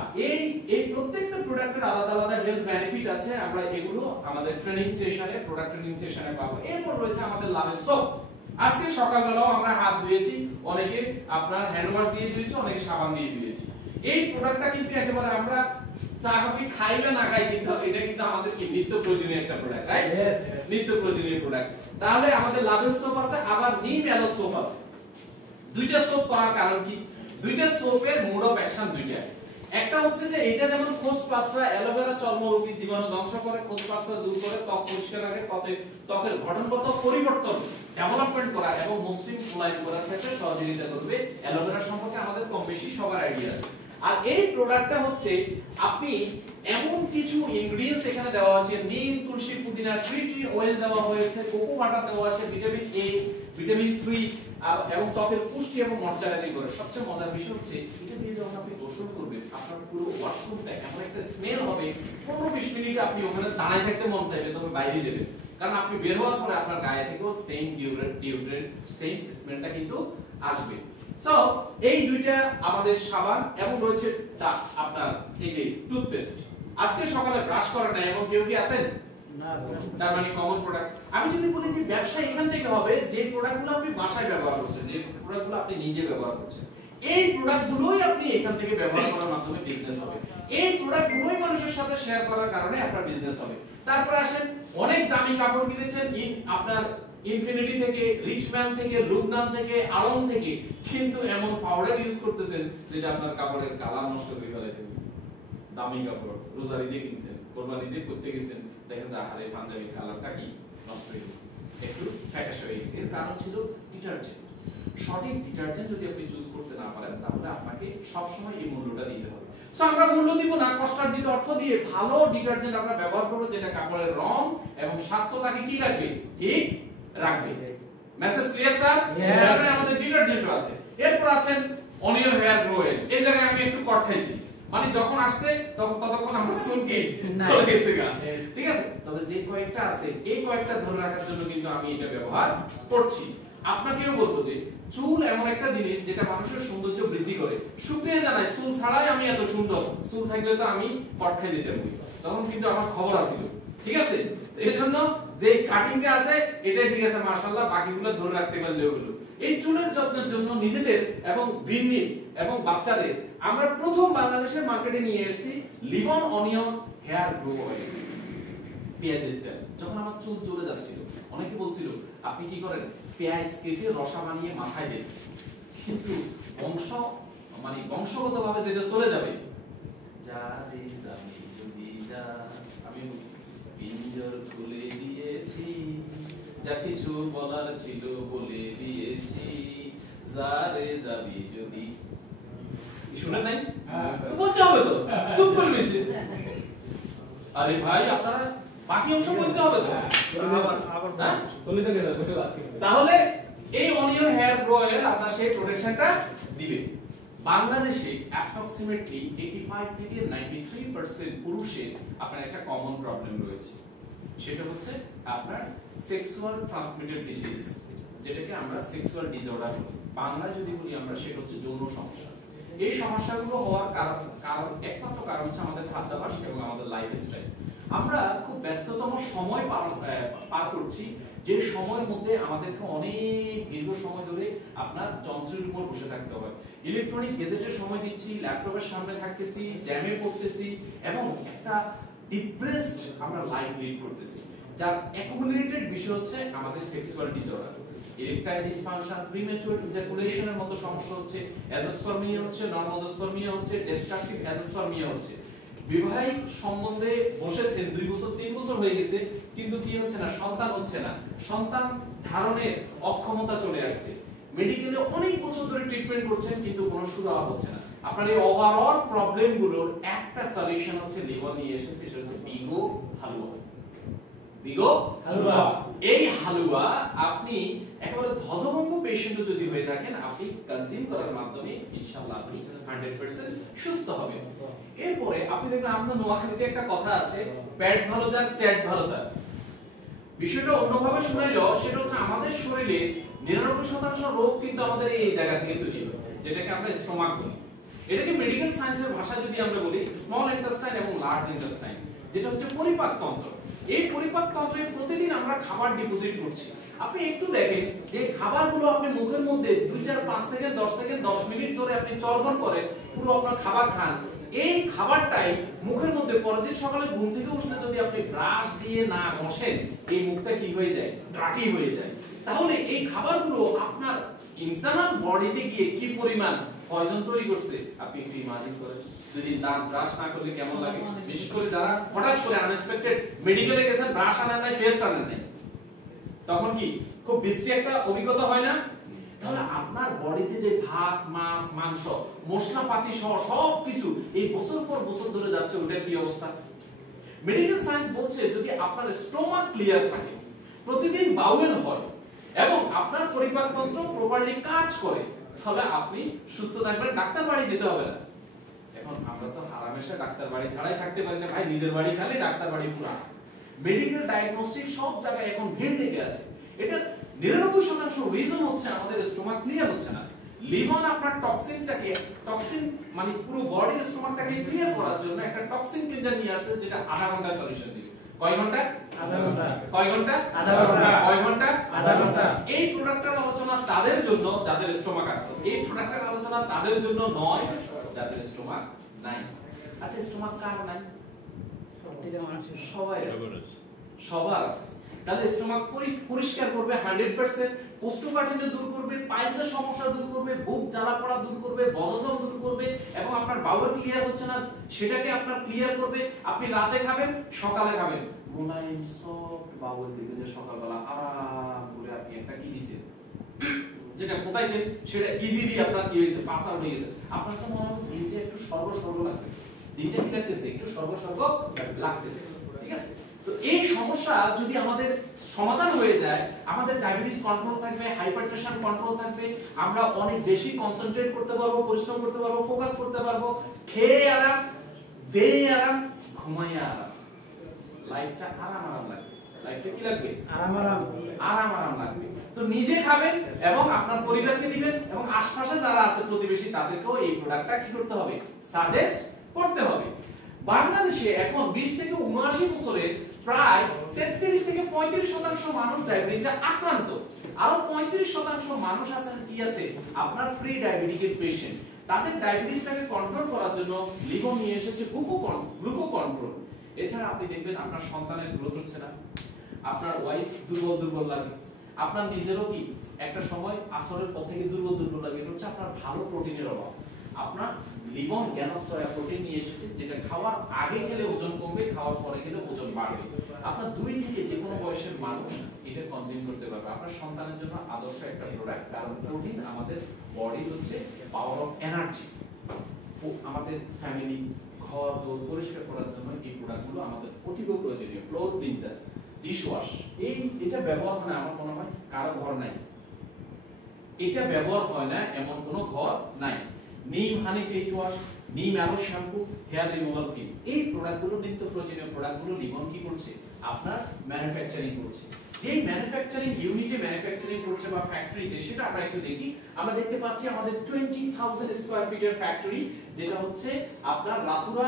এই প্রত্যেকটা প্রোডাক্টের আলাদা আলাদা হেলথ বেনিফিট আছে। আমরা এগুলো আমাদের ট্রেনিং সেশনে, প্রোডাক্ট ট্রেনিং সেশনে পাবো। এরপর রয়েছে আমাদের লাভেন সোপ। আজকে সকালবেলাও আমরা হাত ধুয়েছি, অনেকে আপনার হ্যান্ড ওয়াশ দিয়ে ধুয়েছি, অনেকে সাবান দিয়ে ধুয়েছি। এই প্রোডাক্টটা কিন্তু একেবারে আমরা চা কফি খাইলে না খাই কিন্তু এটা কিন্তু আমাদের কি নিত্য প্রয়োজনীয় একটা প্রোডাক্ট, রাইট? নিত্য প্রয়োজনীয় প্রোডাক্ট। তাহলে আমাদের লাভেল সোপ আছে, আবার নিম অ্যালো সোপ আছে। দুইটা সোপ করার কারণ কি? দুইটা সোপের মোড অফ অ্যাকশন দুইটা। একটা হচ্ছে যে এটা যেমন খোস পাঁচটা অ্যালোভেরা চর্মরোগী জীবাণু ধ্বংস করে, খোস পাঁচটা দূর করে, ত্বক পরিষ্কার রাখে, ত্বকের গঠনগত পরিবর্তন ডেভেলপমেন্ট করা এবং মসৃণ মোলায়েম করার ক্ষেত্রে সহযোগিতা করবে। অ্যালোভেরা সম্পর্কে আমাদের কম বেশি সবার আইডিয়া আছে। আর এই প্রোডাক্টটা হচ্ছে আপনি এমন কিছু ইনগ্রেডিয়েন্টস এখানে দেওয়া আছে, নিম, তুলসী, পুদিনা, সুইট ট্রি অয়েল দেওয়া হয়েছে, কোকো বাটার দেওয়া আছে, ভিটামিন এ, ভিটামিন 3 এবং ত্বকের পুষ্টি এবং ময়শ্চারাইজিং করে। সবচেয়ে মজার বিষয় হচ্ছে এটা দিয়ে যখন আপনি গোসল করবেন আপনার পুরো ওয়াশরুমটা এমন একটা স্মেল হবে 15-20 মিনিট আপনি ওখানে দাঁড়ায় থাকতে মন চাইবে, তবে বাইরে যাবেন, কারণ আপনি বের হওয়ার পরে আপনার গায়ে থেকেও সেম ডিওড্রেন্ট সেম স্মেলটা কিন্তু আসবে। সো এই দুইটা আমাদের সাবান এবং রয়েছে আপনার এই যে টুথপেস্ট। আজকে সকালে ব্রাশ করা নাই এবং কেউ কি আছেন? না, তার মানে কমন প্রোডাক্ট। আমি যদি বলি যে ব্যবসা এখান থেকে হবে, যে প্রোডাক্টগুলো আপনি বাসায় ব্যবহার করছেন, যে প্রোডাক্টগুলো আপনি নিজে ব্যবহার করছেন, এই প্রোডাক্টগুলোই আপনি এখান থেকে ব্যবহার করার মাধ্যমে বিজনেস হবে। এই প্রোডাক্টগুলোই মানুষের সাথে শেয়ার করার কারণে আপনার বিজনেস হবে। তারপর আসেন, অনেক দামি কাপড় কিনেছেন আপনার ইনফিনিটি থেকে, রিচম্যান থেকে, লুবনান থেকে, আলম থেকে, কিন্তু এমন পাউডার ইউজ করতেছেন যেটা আপনার কাপড়ের কালার নষ্ট করে ফেলেছে। দামি কাপড় রোজারি দিয়ে কিনছেন, কোরবানি দিয়ে করতে গেছেন, দেখেন যে আহারে পাঞ্জাবির কালারটা কি নষ্ট হয়ে গেছে, একটু ফ্যাকাশ হয়ে গেছে। এর কারণ ছিল ডিটারজেন্ট। সঠিক ডিটারজেন্ট যদি আপনি চুজ করতে না পারেন তাহলে আপনাকে সব সময় এই মূল্যটা দিতে হবে। সো আমরা মূল্য দিব না, কষ্টার্জিত অর্থ দিয়ে ভালো ডিটারজেন্ট আমরা ব্যবহার করব যেটা কাপড়ের রং এবং স্বাস্থ্যটাকে কি রাখবে, ঠিক রাখবে। Message clear sir? এখানে আমাদের ডিটারজেন্ট আছে। এরপর আছেন অনিয়ন হেয়ার গ্রো অয়েল। এই জায়গায় আমি একটু কট খাইছি, মানে যখন আসছে ততক্ষণ আমরা শুনকি চলে গেছে গা, ঠিক আছে? তবে যে কয়েকটা আছে এই কয়েকটা ধরে রাখার জন্য কিন্তু আমি এটা ব্যবহার করছি। আপনাকেও বলবো যে চুল এমন একটা জিনিস যেটা মানুষের সৌন্দর্য বৃদ্ধি করে। শুক্রিয়া জানাই, চুল ছাড়াই আমি এত সুন্দর, চুল থাকলে তো আমি কট খাই দিতে পারি, তখন কিন্তু আমার খবর আছিল, ঠিক আছে? এর জন্য যে কাটিংটা আছে এটাই ঠিক আছে মাশাআল্লাহ, বাকিগুলো ধরে রাখতে পারলেও হলো। এই চুলের যত্নের জন্য নিজেদের এবং গৃহিণী এবং বাচ্চাদের আমরা প্রথম বাংলাদেশের মার্কেটে নিয়ে এসেছি Livon onion hair grow oil, পেঁয়াজের তেল। যখন আমার চুল জ্বলে যাচ্ছিল অনেকে বলছিল আপনি কি করেন, পেঁয়াজ কেটে রসা বানিয়ে মাথায় দেন, কিন্তু বংশগতভাবে যেটা চলে যাবে, যা রে যাবি যদি যা, আমি বলছি পিঞ্জর খুলে দিয়েছি, যা কিছু বলার ছিল বলে দিয়েছি, যা রে যাবি যদি, শুনে নাই? বলতে হবে তো, চুপ করে রয়েছে। আরে ভাই আপনারা বাকি অংশ বলতে হবে তো। তাহলে এই অনিয়ন হেয়ার গ্রো অয়েল আপনার সেই প্রোটেকশনটা দিবে। বাংলাদেশে অ্যাপ্রক্সিমেটলি 85 থেকে 93% পুরুষের আপনার একটা কমন প্রবলেম রয়েছে, সেটা হচ্ছে আপনার সেক্সুয়াল ট্রান্সমিটেড ডিজিজ, যেটাকে আমরা সেক্সুয়াল ডিসঅর্ডার বলি। বাংলায় যদি বলি আমরা, সেটা হচ্ছে যৌন সমস্যা। এই সমস্যাগুলো হওয়ার কারণ একমাত্র কারণ হচ্ছে আমাদের খাদ্যাভ্যাস এবং আমাদের লাইফস্টাইল। আমরা খুব ব্যস্ততম সময় পার করছি, যে সময়ের মধ্যে আমাদেরকে অনেক দীর্ঘ সময় ধরে আপনার যন্ত্রের উপর বসে থাকতে হয়, ইলেকট্রনিক গ্যাজেটের সময় দিচ্ছি, ল্যাপটপের সামনে থাকতেছি, জ্যামে পড়তেছি এবং একটা ডিপ্রেসড আমরা লাইফ লিড করতেছি, যার অ্যাকুমুলেটেড বিষয় হচ্ছে আমাদের sexual disorder, erectile dysfunction, premature ইজাকুলেশনের মতো সমস্যা হচ্ছে, অ্যাজোস্পার্মিয়া হচ্ছে, নর্মোজোস্পার্মিয়া হচ্ছে, ডিস্ট্রাকটিভ অ্যাজোস্পার্মিয়া হচ্ছে। বিবাহিত সম্বন্ধে বসেছেন 2 বছর 3 বছর হয়ে গেছে, কিন্তু কি হচ্ছে না, সন্তান হচ্ছে না, সন্তান ধারণের অক্ষমতা চলে আসছে, মেডিকেলে অনেক বছর ধরে ট্রিটমেন্ট করছেন কিন্তু কোনো সুরাহা হচ্ছে না। আপনার এই ওভারঅল প্রবলেমগুলোর একটা সলিউশন হচ্ছে লিভার নিয়ে এসেছে, সেটা হচ্ছে বিগো হালুয়া। বিগো হালুয়া, এই হালুয়া আপনি একেবারে ধ্বজভঙ্গ পেশেন্ট যদি হয়ে থাকেন, আপনি কনজিউম করার মাধ্যমে ইনশাআল্লাহ আপনি 100% সুস্থ হবেন। এরপরে আপনি দেখবেন আমাদের নোয়াখালীতে একটা কথা আছে, পেট ভালো যার চ্যাট ভালো তার। বিষয়টা অন্যভাবে শুনাইলো, সেটা হচ্ছে আমাদের শরীরে 99% রোগ কিন্তু আমাদের এই জায়গা থেকে তৈরি হয়, যেটাকে আমরা স্টোমাক বলি। এটাকে মেডিকেল সায়েন্সের ভাষা যদি আমরা বলি স্মল ইন্টেস্টাইন এবং লার্জ ইন্টেস্টাইন, যেটা হচ্ছে পরিপাক তন্ত্র। এই পরিপাক তন্ত্রে প্রতিদিন আমরা খাবার ডিপোজিট করছি। আপনি একটু দেখেন যে খাবারগুলো আপনি মুখের মধ্যে 2, 4, 5 সেকেন্ড 10 সেকেন্ড 10 মিনিট ধরে আপনি চর্বণ করেন, পুরো আপনার খাবার খান, এই খাবারটাই মুখের মধ্যে পরের দিন সকালে ঘুম থেকে উঠলে যদি আপনি ব্রাশ দিয়ে না ঘষেন এই মুখটা কি হয়ে যায়, ড্রাটি হয়ে যায়। তাহলে এই খাবারগুলো আপনার ইন্টারনাল বডিতে গিয়ে কি পরিমাণ পয়জন তৈরি করছে আপনি একটু ইমাজিন করেন। যদি দাঁত ব্রাশ না করলে কেমন লাগে, বিশেষ করে যারা হঠাৎ করে আনএক্সপেক্টেড মেডিকেলে গেছেন, ব্রাশ আনেন নাই, পেস্ট আনেন নাই, তখন কি খুব বিশ্রী একটা অভিজ্ঞতা হয় না? তাহলে আপনার বডিতে যে ভাত, মাছ, মাংস, মশলাপাতি সহ সবকিছু এই বছর পর বছর ধরে যাচ্ছে, ওটার কি অবস্থা? মেডিকেল সায়েন্স বলছে যদি আপনার স্টোমাক ক্লিয়ার থাকে, প্রতিদিন বাউল হয় এবং আপনার পরিপাকতন্ত্র প্রপারলি কাজ করে, তাহলে আপনি সুস্থ থাকবেন, ডাক্তার বাড়ি যেতে হবে না। এখন আমরা তো হারামেশা ডাক্তার বাড়ি ছাড়াই থাকতে পারি না ভাই, নিজের বাড়ি খালি, ডাক্তার বাড়ি পুরা। মেডিকেল ডায়াগনস্টিক সব জায়গায় এখন ভিড় লেগে আছে। এটা 99% রিজন হচ্ছে আমাদের স্টোমাক ক্লিয়ার হচ্ছে না। লিমন আপনার টক্সিনটাকে, টক্সিন মানে পুরো বডির স্টোমাকটাকে ক্লিয়ার করার জন্য একটা টক্সিন ক্লিনজার নিয়ে আসছে, যেটা আধা ঘন্টা সলিউশন দিবে। কয় ঘন্টা? আধা ঘন্টা। কয় ঘন্টা? আধা ঘন্টা। কয় ঘন্টা? আধা ঘন্টা। এই প্রোডাক্টের আলোচনা তাদের জন্য যাদের স্টোমাক আছে, এই প্রোডাক্টের আলোচনা তাদের জন্য নয় যাদের স্টোমাক নাই। আচ্ছা, স্টোমাক কার নাই? সবাই আছে, সবার আছে। তাহলে স্টোমাক পরিষ্কার করবে 100%, কোষ্ঠকাঠিন্য দূর করবে, পাইলসের সমস্যা দূর করবে, বুক জ্বালা পোড়া দূর করবে, বদহজম দূর করবে এবং আপনার বাউল ক্লিয়ার হচ্ছে না সেটাকে আপনার ক্লিয়ার করবে। আপনি রাতে খাবেন, সকালে খাবেন, মোলায়েম সফট বাউল দিকে যে সকালবেলা আরাম করে আপনি একটা কি দিছেন, যেটা কোথায় দেন সেটা ইজিলি আপনার কি হয়েছে, পাস আউট হয়ে গেছে। আপনার সাথে মনে হয় দিনটা একটু সর্ব লাগতেছে, দিনটা কি লাগতেছে, একটু সর্ব লাগতেছে, ঠিক আছে? তো এই সমস্যা যদি আমাদের সমাধান হয়ে যায়, আমাদের ডায়াবেটিস কন্ট্রোল থাকবে, হাইপারটেনশন কন্ট্রোল থাকবে, আমরা অনেক বেশি কনসেন্ট্রেট করতে পারবো, পরিশ্রম করতে পারবো, ফোকাস করতে পারবো, খেয়ে আরাম, বেয়ে আরাম, ঘুমাইয়ে আরাম, লাইফটা আরাম আরাম লাগবে। লাইফটা কি লাগবে? আরাম আরাম, আরাম আরাম লাগবে। তো নিজে খাবেন এবং আপনার পরিবারকে দিবেন এবং আশপাশে যারা আছে প্রতিবেশী তাদেরকেও এই প্রোডাক্টটা কি করতে হবে, সাজেস্ট করতে হবে। বাংলাদেশে এখন 20 থেকে 79 বছরের প্রায় 33 থেকে 35% মানুষ ডায়াবেটিসে আক্রান্ত। আরো 35% মানুষ আছেন কি আছে, আপনার প্রি ডায়াবেটিকের পেশেন্ট। তাদের ডায়াবেটিসটাকে কন্ট্রোল করার জন্য লিমন নিয়ে এসেছে গ্লুকো কন্ট্রোল। এছাড়া আপনি দেখবেন আপনার সন্তানের গ্রোথ হচ্ছে না, আপনার ওয়াইফ দুর্বল লাগে, আপনার নিজেরও কি একটা সময় আসরের পর থেকে দুর্বল লাগে। এটা হচ্ছে আপনার ভালো প্রোটিনের অভাব। আপনার লিমন জ্ঞানসয়া প্রোটিন নিয়ে এসেছে, যেটা খাওয়ার আগে খেলে ওজন কমবে, খাওয়ার পরে খেলে ওজন বাড়বে। আপনার 2 থেকে যে কোনো বয়সের মানুষ এটা কনজিউম করতে পারবে। আপনার সন্তানের জন্য আদর্শ একটা প্রোডাক্ট, কারণ প্রোটিন আমাদের বডি হচ্ছে পাওয়ার অফ এনার্জি। আমাদের ফ্যামিলি, ঘর দোর পরিষ্কার করার জন্য এই প্রোডাক্টগুলো আমাদের অতীব প্রয়োজনীয়। ফ্লোর ক্লিনজার, ডিশওয়াশ, এটা ব্যবহার হয় না আমার মনে হয় কারো ঘর নাই, এটা ব্যবহার হয় না এমন কোনো ঘর নাই। Neem honey face wash, neem aloe shampoo, hair removal cream, এই প্রোডাক্টগুলো নিত্য প্রয়োজনীয় প্রোডাক্টগুলো লিমন কি করছে, আপনার ম্যানুফ্যাকচারিং করছে। যে ম্যানুফ্যাকচারিং ইউনিটে ম্যানুফ্যাকচারিং করছে বা ফ্যাক্টরিতে, সেটা আমরা একটু দেখি। আমরা দেখতে পাচ্ছি আমাদের 20,000 স্কয়ার ফিটের ফ্যাক্টরি, যেটা হচ্ছে আপনার রাথুরা,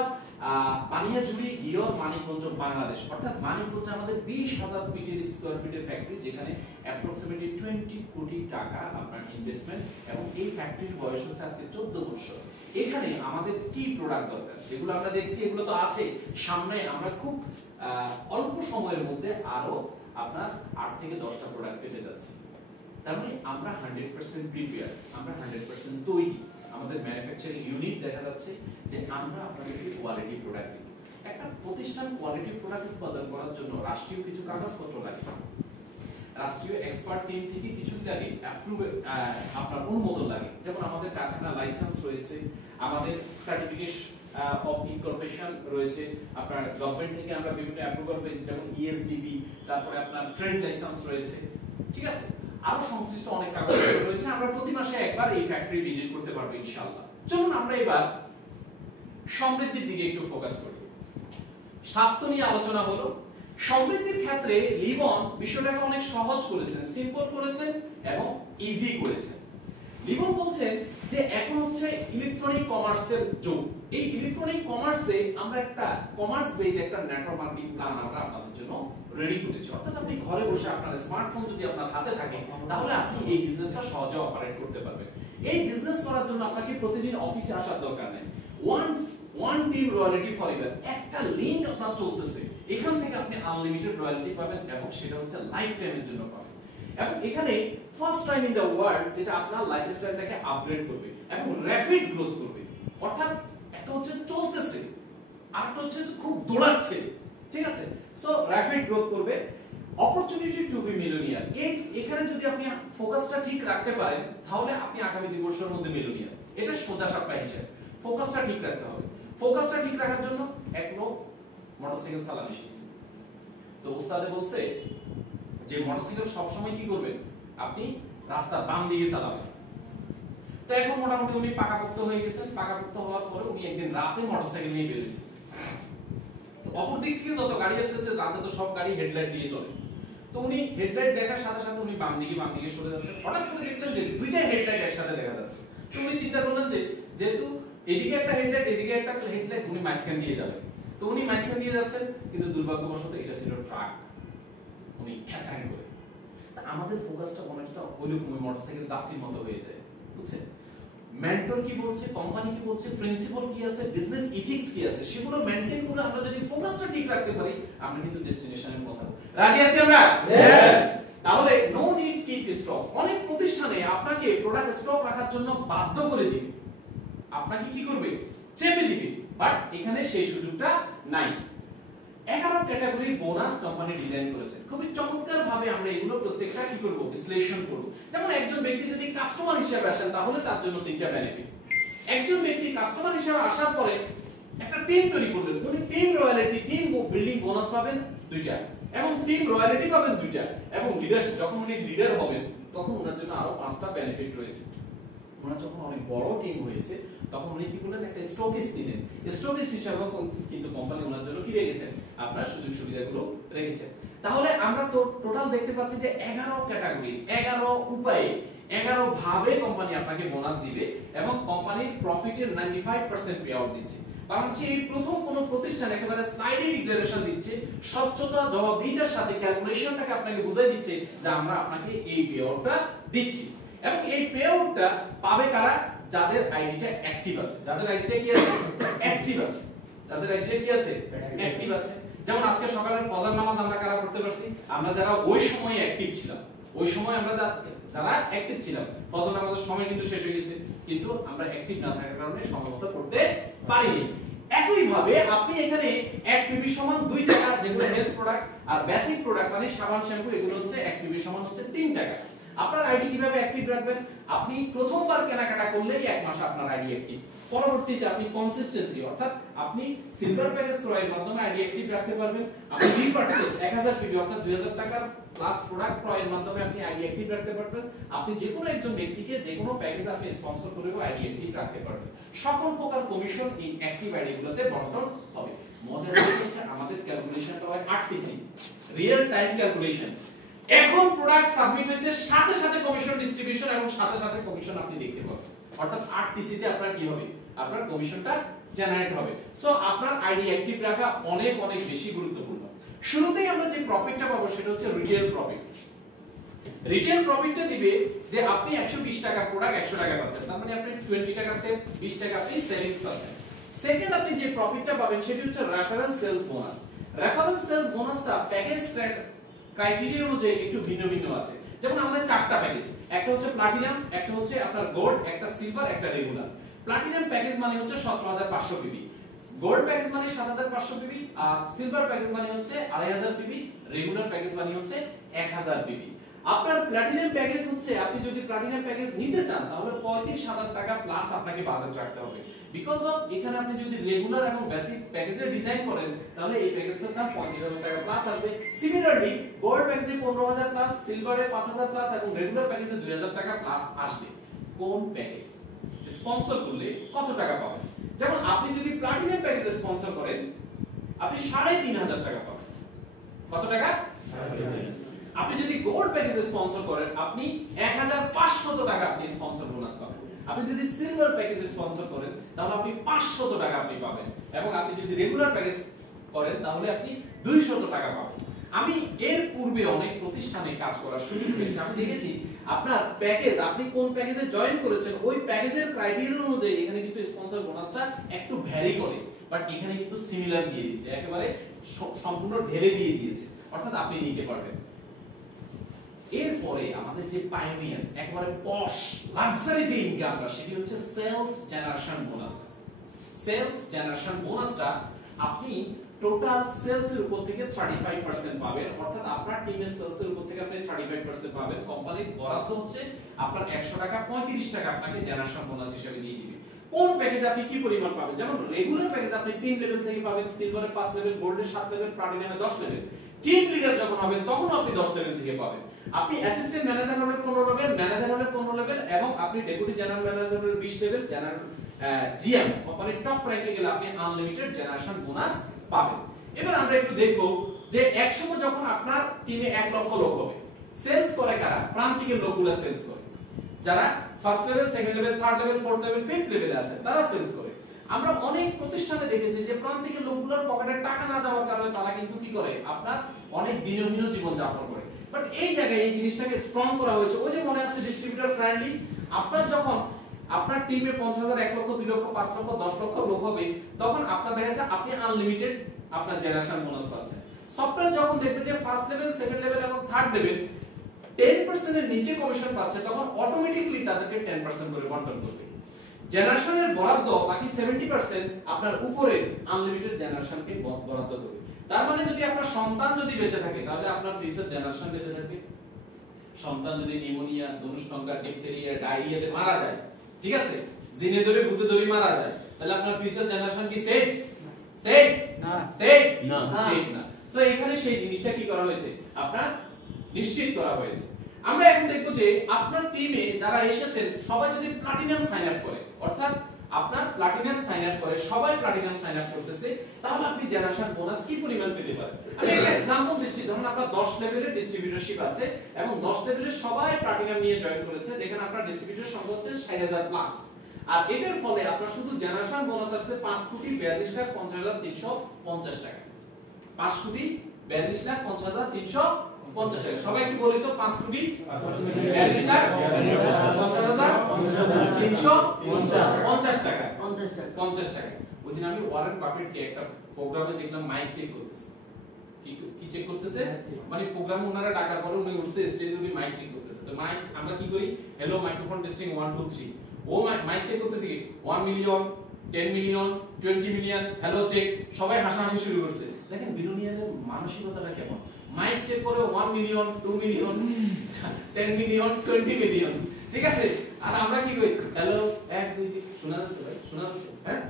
বানিয়াজুড়ি, গিয়র, মানিকগঞ্জ, বাংলাদেশ। অর্থাৎ মানিকগঞ্জ আমাদের 20,000 স্কয়ার ফিটের ফ্যাক্টরি, যেখানে অ্যাপ্রক্সিমেটলি 20 কোটি টাকা আপনার ইনভেস্টমেন্ট, এবং এই ফ্যাক্টরির বয়স হচ্ছে আজকে 14 বছর। এখানে আমাদের কি প্রোডাক্ট দরকার, যেগুলো আমরা দেখছি এগুলো তো আছে, সামনে আমরা খুব অল্প সময়ের মধ্যে আরো আপনার 8 থেকে 10টা প্রোডাক্ট পেতে যাচ্ছি। তার মানে আমরা 100% প্রিপেয়ার, আমরা 100% তৈরি। আমাদের ম্যানুফ্যাকচারিং ইউনিট দেখা যাচ্ছে যে আমরা আপনাদেরকে কোয়ালিটি প্রোডাক্ট দিব। একটা প্রতিষ্ঠান কোয়ালিটি প্রোডাক্ট উৎপাদন করার জন্য রাষ্ট্রীয় কিছু কাগজপত্র লাগে, রাষ্ট্রীয় এক্সপার্ট টিম থেকে কিছু লাগে, আপনার অনুমোদন লাগে। যেমন আমাদের কারখানা লাইসেন্স রয়েছে, আমাদের সার্টিফিকেট অফ ইনকর্পোরেশন রয়েছে, আপনার গভর্নমেন্ট থেকে আমরা বিভিন্ন অ্যাপ্রুভাল পেয়েছি, যেমন ইএসডিপি, তারপরে আপনার ট্রেড লাইসেন্স রয়েছে, ঠিক আছে? আরো সংশ্লিষ্ট অনেক কাগজপত্র রয়েছে। আমরা প্রতি মাসে একবার এই ফ্যাক্টরি ভিজিট করতে পারবো ইনশাআল্লাহ। চলুন আমরা এবার সমৃদ্ধির দিকে একটু ফোকাস করি। স্বাস্থ্য নিয়ে আলোচনা হলো, সমৃদ্ধির ক্ষেত্রে লিমন বিষয়টাকে অনেক সহজ করেছেন, সিম্পল করেছেন এবং ইজি করেছেন। লিমন বলছেন যে এখন হচ্ছে ইলেকট্রনিক কমার্সের যুগ। এই ইলেকট্রনিক কমার্সে আমরা একটা কমার্স বেজ একটা নেটওয়ার্ক মার্কেটিং প্ল্যান আমরা আপনাদের জন্য রেডি করেছি। অর্থাৎ আপনি ঘরে বসে আপনার স্মার্টফোন যদি আপনার হাতে থাকে, তাহলে আপনি এই বিজনেসটা সহজে অপারেট করতে পারবেন। এই বিজনেস করার জন্য আপনাকে প্রতিদিন অফিসে আসার দরকার নেই। ওয়ান টিম রয়্যালটি ফরএভার, একটা লিংক আপনার চলতেছে, এখান থেকে আপনি আনলিমিটেড রয়্যালটি পাবেন এবং সেটা হচ্ছে লাইফ টাইমের জন্য পাবেন। এবং এখানে first time in the world যেটা আপনার লাইফস্টাইলটাকে আপগ্রেড করবে এবং র‍্যাপিড গ্রোথ করবে, অর্থাৎ একটা হচ্ছে চলতেছে আর একটা হচ্ছে খুব দৌড়াচ্ছে, ঠিক আছে? সো র‍্যাপিড গ্রোথ করবে, অপরচুনিটি টু বি মিলিয়নিয়ার, এখানে যদি আপনি ফোকাসটা ঠিক রাখতে পারেন তাহলে আপনি আগামী 2 বছরের মধ্যে মিলিয়নিয়ার। এটা সোজা সাপটা হিসাব, ফোকাসটা ঠিক রাখতে হবে। ফোকাসটা ঠিক রাখার জন্য এক লোক মোটরসাইকেল চালানো শিখছে, তো ওস্তাদে বলছে যে মোটরসাইকেল সব সময় কি করবেন, আপনি রাস্তার বাম দিকে চালাবেন। তো এখন মোটামুটি উনি পাকাপোক্ত হয়ে গেছেন, পাকাপোক্ত হওয়ার পরে উনি একদিন রাতে মোটরসাইকেল নিয়ে বের হয়েছেন। তো অপর দিক থেকে যত গাড়ি আসতেছে, রাতে তো সব গাড়ি হেডলাইট দিয়ে চলে, তো উনি হেডলাইট দেখার সাথে সাথে উনি বাম দিকে সরে যাচ্ছেন। হঠাৎ করে দেখলেন যে দুইটা হেডলাইট একসাথে দেখা যাচ্ছে। তো উনি চিন্তা করলেন যে যেহেতু এদিকে একটা হেডলাইট এদিকে একটা হেডলাইট, উনি মাঝখান দিয়ে যাবেন। তো উনি মাঝখান দিয়ে যাচ্ছেন, কিন্তু দুর্ভাগ্যবশত এটা ছিল ট্রাক, উনি খ্যাচাং করে। আমাদের ফোকাসটা অনেকটা ওইরকম মোটরসাইকেল যাত্রীর মতো হয়ে যায়, বুঝছেন? মেন্টর কি বলছে, কোম্পানি কি বলছে, প্রিন্সিপাল কি আছে, বিজনেস এথিক্স কি আছে, সেগুলো মেইনটেইন করে আমরা যদি ফোকাসটা ঠিক রাখতে পারি, আমরা কিন্তু ডেস্টিনেশনে পৌঁছাবো। রাজি আছি আমরা? यस। তাহলে নো নিড কিপ স্টক। অনেক প্রতিষ্ঠানে আপনাকে প্রোডাক্ট স্টক রাখার জন্য বাধ্য করে দিবে, আপনাকে কি করবে, চেপে দিবে, বাট এখানে সেই সুযোগটা নাই। 11 ক্যাটাগরির বোনাস কোম্পানি ডিজাইন করেছে, খুবই চমৎকার ভাবে আমরা এগুলো প্রত্যেকটা কি করব, বিশ্লেষণ করব। যেমন একজন ব্যক্তি যদি কাস্টমার হিসেবে আসেন তাহলে তার জন্য 3টা বেনিফিট। একজন ব্যক্তি কাস্টমার হিসেবে আসার পরে একটা টিম তৈরি করলেন, উনি team royalty, team building bonus পাবেন 2টা, এবং টিম রয়্যালটি পাবেন 2টা, এবং লিডারশিপ, যখন উনি লিডার হবেন তখন ওনার জন্য আরো 5টা বেনিফিট রয়েছে। ওনার যখন অনেক বড় টিম হয়েছে তখন উনি কি করলেন, একটা স্টকিস্ট নিলেন। স্টকিস্ট হিসেবে কিন্তু কোম্পানি ওনার জন্য কি রেখেছেন, আপনার সুযোগ সুবিধাগুলো রেখেছেন। তাহলে আমরা তো টোটাল দেখতে পাচ্ছি যে 11 ক্যাটাগরি, 11 উপায়ে, 11 ভাবে কোম্পানি আপনাকে বোনাস দিবে, এবং কোম্পানির প্রফিটের 95% পে আউট দিচ্ছে। বাংলাদেশে এই প্রথম কোন প্রতিষ্ঠান একেবারে স্লাইডে ডিক্লারেশন দিচ্ছে, স্বচ্ছতা, জবাবদিহিতার সাথে ক্যালকুলেশনটাকে আপনাকে বুঝাই দিচ্ছে যে আমরা আপনাকে এই পে আউটটা দিচ্ছি। এবং এই পে আউটটা পাবে কারা, যাদের আইডিটা অ্যাক্টিভ আছে, যাদের আইডিটা কি আছে, অ্যাক্টিভ আছে, যাদের আইডিটা কি আছে, অ্যাক্টিভ আছে। যেমন আজকে সকালের ফজর নামাজ আমরা কারা পড়তে পারছি, আমরা যারা ওই সময়ে অ্যাক্টিভ ছিলাম, ওই সময় আমরা যারা অ্যাক্টিভ ছিলাম, ফজর নামাজের সময় কিন্তু শেষ হয়ে গেছে, কিন্তু আমরা অ্যাক্টিভ না থাকার কারণে সময়মতো পড়তে পারিনি। একই ভাবে আপনি এখানে 1 পিবি সমান 2 টাকা, যেগুলো হেলথ প্রোডাক্ট, আর বেসিক প্রোডাক্ট মানে সাবান, শ্যাম্পু, এগুলো হচ্ছে 1 পিবি সমান হচ্ছে 3 টাকা। আপনার আইডি কিভাবে অ্যাক্টিভ রাখবেন, আপনি প্রথমবার কেনাকাটা করলেই 1 মাস আপনার আইডি অ্যাক্টিভ, পরবর্তীতে আপনি কনসিস্টেন্সি, অর্থাৎ আপনি সিলভার প্যাকেজ ক্রয়ের মাধ্যমে আইডি অ্যাক্টিভ রাখতে পারবেন। আপনি রিপারচেজ 1000 পিবি অর্থাৎ 2000 টাকার প্লাস প্রোডাক্ট ক্রয়ের মাধ্যমে আপনি আইডি অ্যাক্টিভ রাখতে পারবেন। আপনি যে কোনো একজন ব্যক্তিকে যে কোনো প্যাকেজ আপনি স্পন্সর করেও আইডি অ্যাক্টিভ রাখতে পারবেন। সকল প্রকার কমিশন এই অ্যাক্টিভ আইডিগুলোতে বন্টন হবে। মজার বিষয় হচ্ছে আমাদের ক্যালকুলেশনটা হয় আরটিসি, রিয়েল টাইম ক্যালকুলেশন। এখন প্রোডাক্ট সাবমিট হয়েছে, সাথে সাথে কমিশন ডিস্ট্রিবিউশন এবং সাথে সাথে কমিশন আপনি দেখতে পাবেন, অর্থাৎ আরটিসি তে আপনার কি হবে, আপনার কমিশনটা জেনারেট হবে। সো আপনার আইডি অ্যাক্টিভ রাখা অনেক অনেক বেশি গুরুত্বপূর্ণ। শুরুতেই আমরা যে প্রফিটটা পাবো সেটা হচ্ছে রিটেল প্রফিট। রিটেল প্রফিটটা দিবে যে আপনি 120 টাকা প্রোডাক্ট 100 টাকা পাচ্ছেন, তার মানে আপনি 20 টাকা সেভ, 20 টাকা আপনি সেভিংস পাচ্ছেন। সেকেন্ড, আপনি যে প্রফিটটা পাবেন সেটা হচ্ছে reference sales bonus. Reference sales বোনাসটা প্যাকেজ ক্রাইটেরিয়া অনুযায়ী একটু ভিন্ন ভিন্ন আছে। যেমন আমাদের 4টা প্যাকেজ, একটা হচ্ছে প্লাটিনাম, একটা হচ্ছে আপনার গোল্ড, একটা সিলভার, একটা রেগুলার। প্লাটিনাম প্যাকেজ মানে হচ্ছে 17500 পিবি, গোল্ড প্যাকেজ মানে 7500 পিবি, আর সিলভার প্যাকেজ মানে হচ্ছে 2500 পিবি, রেগুলার প্যাকেজ মানে হচ্ছে 1000 পিবি। আপনার প্লাটিনাম প্যাকেজ হচ্ছে, আপনি যদি প্লাটিনাম প্যাকেজ নিতে চান তাহলে 35000 টাকা প্লাস আপনাকে বাজেট রাখতে হবে। বিকজ অফ এখানে আপনি যদি রেগুলার এবং বেসিক প্যাকেজের ডিজাইন করেন তাহলে এই প্যাকেজটার দাম 35000 টাকা প্লাস আসবে। সিমিলারলি গোল্ড প্যাকেজে 15000 প্লাস, সিলভারে 5000 প্লাস এবং রেগুলার প্যাকেজে 2000 টাকা প্লাস আসবে। কোন প্যাকেজ স্পন্সর করলে কত টাকা পাবেন? যেমন আপনি যদি প্লাটিনাম প্যাকেজে স্পন্সর করেন আপনি 3500 টাকা পাবেন। কত টাকা? 3500। আপনি যদি গোল্ড প্যাকেজে স্পন্সর করেন আপনি 1500 টাকা আপনি স্পন্সর বোনাস পাবেন। আপনি যদি সিলভার প্যাকেজে স্পন্সর করেন তাহলে আপনি 500 টাকা আপনি পাবেন, এবং আপনি যদি রেগুলার প্যাকেজ করেন তাহলে আপনি 200 টাকা পাবেন। আমি এর পূর্বে অনেক প্রতিষ্ঠানে কাজ করার সুযোগ পেয়েছি, আমি দেখেছি আপনার প্যাকেজ, আপনি কোন প্যাকেজে জয়েন করেছেন ওই প্যাকেজের ক্রাইটেরিয়া অনুযায়ী এখানে কিন্তু স্পন্সর বোনাসটা একটু ভ্যারি করে, বাট এখানে কিন্তু সিমিলার দিয়ে দিয়েছে, একেবারে সম্পূর্ণ ঢেলে দিয়ে দিয়েছে, অর্থাৎ আপনি নিতে পারবেন। এরপরে আমাদের যে পায়োনিয়ার একেবারে পশ লাক্সারি যে ইনকামটা সেটি হচ্ছে sales generation bonus. Sales generation বোনাসটা আপনি টোটাল সেলস এর উপর থেকে 35% পাবেন, অর্থাৎ আপনার টিমের সেলস এর উপর থেকে আপনি 35% পাবেন। কোম্পানির বরাদ্দ হচ্ছে আপনার 100 টাকা, 35 টাকা আপনাকে জেনারেশন বোনাস হিসেবে দিয়ে দিবে। কোন প্যাকেজে আপনি কি পরিমাণ পাবেন? যেমন রেগুলার প্যাকেজ আপনি 3 লেভেল থেকে পাবেন, সিলভারে 5 লেভেল, গোল্ডে 7 লেভেল, প্লাটিনামে 10 লেভেল। টিম লিডার যখন হবেন তখন আপনি 10 লেভেল থেকে পাবেন। আপনি অ্যাসিস্ট্যান্ট ম্যানেজার হলে 15 লেভেল, ম্যানেজার হলে 15 লেভেল, এবং আপনি ডেপুটি জেনারেল ম্যানেজার হলে 20 লেভেল, জেনারেল জিএম কোম্পানির টপ র‍্যাঙ্কে গেলে আপনি আনলিমিটেড জেনারেশন বোনাস পাবেন। এবার আমরা একটু দেখব যে একসময় যখন আপনার টিমে 1 লক্ষ লোক হবে, সেলস করে কারা? প্রান্তিকের লোকগুলো সেলস করে, যারা first level, second level, third level, fourth level, fifth লেভেলে আছে তারা সেলস করে। আমরা অনেক প্রতিষ্ঠানে দেখেছি যে প্রান্তিকের লোকগুলোর পকেটে টাকা না যাওয়ার কারণে তারা কিন্তু কি করে, আপনার অনেক দিনহীন জীবন যাপন করে। বাট এই জায়গায় এই জিনিসটাকে স্ট্রং করা হয়েছে। ওই যে মনে আছে ডিস্ট্রিবিউটর ফ্রেন্ডলি, আপনার যখন আপনার টিমে 50,000, 1 লক্ষ, 2 লক্ষ, 5 লক্ষ, 10 লক্ষ লোক হবে, তখন আপনার দেখা যাচ্ছে আপনি আনলিমিটেড আপনার জেনারেশন বোনাস পাচ্ছেন। সফটওয়্যার যখন দেখবে যে ফার্স্ট লেভেল, সেকেন্ড লেভেল এবং থার্ড লেভেল 10% এর নিচে কমিশন পাচ্ছে, তখন অটোমেটিক্যালি তাদেরকে 10% করে বন্টন করবে। জেনারেশনের বরাদ্দ বাকি 70% আপনার উপরে আনলিমিটেড জেনারেশনকে বরাদ্দ করবে। তার মানে যদি আপনার সন্তান যদি বেঁচে থাকে তাহলে আপনার ফিউচার জেনারেশন বেঁচে থাকবে। সন্তান যদি নিউমোনিয়া, ধনুষ্টঙ্কা, ডিপথেরিয়া, ডায়রিয়াতে মারা যায়, ঠিক আছে, জিনে ধরে ভূতে ধরে মারা যায়, তাহলে আপনার ফিউচার জেনারেশন কি সেফ? সেফ না, সেফ না, সেফ না। সো এখানে সেই জিনিসটা কি করা হয়েছে, আপনার নিশ্চিত করা হয়েছে। আমরা এখন দেখব যে আপনার টিমে যারা এসেছেন সবাই যদি প্লাটিনাম সাইন আপ করে, অর্থাৎ আপনার প্লাটিনাম সাইন আপ করে, সবাই প্লাটিনাম সাইন আপ করতেছে, তাহলে আপনি জেনারেশন বোনাস কি পরিমাণ পেতে পারেন। আমি একটা एग्जांपल দিচ্ছি। ধরুন আপনার 10 লেভেলের ডিস্ট্রিবিউটরশিপ আছে এবং 10 লেভেলের সবাই প্লাটিনাম নিয়ে জয়েন করেছে, যেখানে আপনার ডিস্ট্রিবিউটর সংখ্যা হচ্ছে 60,000 প্লাস। আর এটার ফলে আপনার শুধু জেনারেশন বোনাস আসছে 5,42,50,350 টাকা। 5,42,50,350 টাকা। সবাই একটু বলি তো, 5,42,50,350 টাকা। 50 টাকা। ওইদিন আমি ওয়ারেন বাফেটকে একটা প্রোগ্রামে দেখলাম মাইক চেক করতেছে। কি চেক করতেছে? মানে প্রোগ্রামে ওনারা ডাকার পরে উনি উঠছে স্টেজে, উনি মাইক চেক করতেছে। তো মাইক আমরা কি করি, হ্যালো মাইক্রোফোন টেস্টিং 1 2 3, ও মাইক চেক করতেছে কি 1 million, 10 million, 20 million, hello check, সবাই হাসাহাসি শুরু করছে। দেখেন বিনোনিয়ানের মানসিকতাটা কেমন। মাইক চেক করে 1 মিলিয়ন, 2 মিলিয়ন, 10 মিলিয়ন, 20 মিলিয়ন, ঠিক আছে। আর আমরা কি করি, হ্যালো 1 2 3, শোনা যাচ্ছে ভাই, শোনা যাচ্ছে, হ্যাঁ।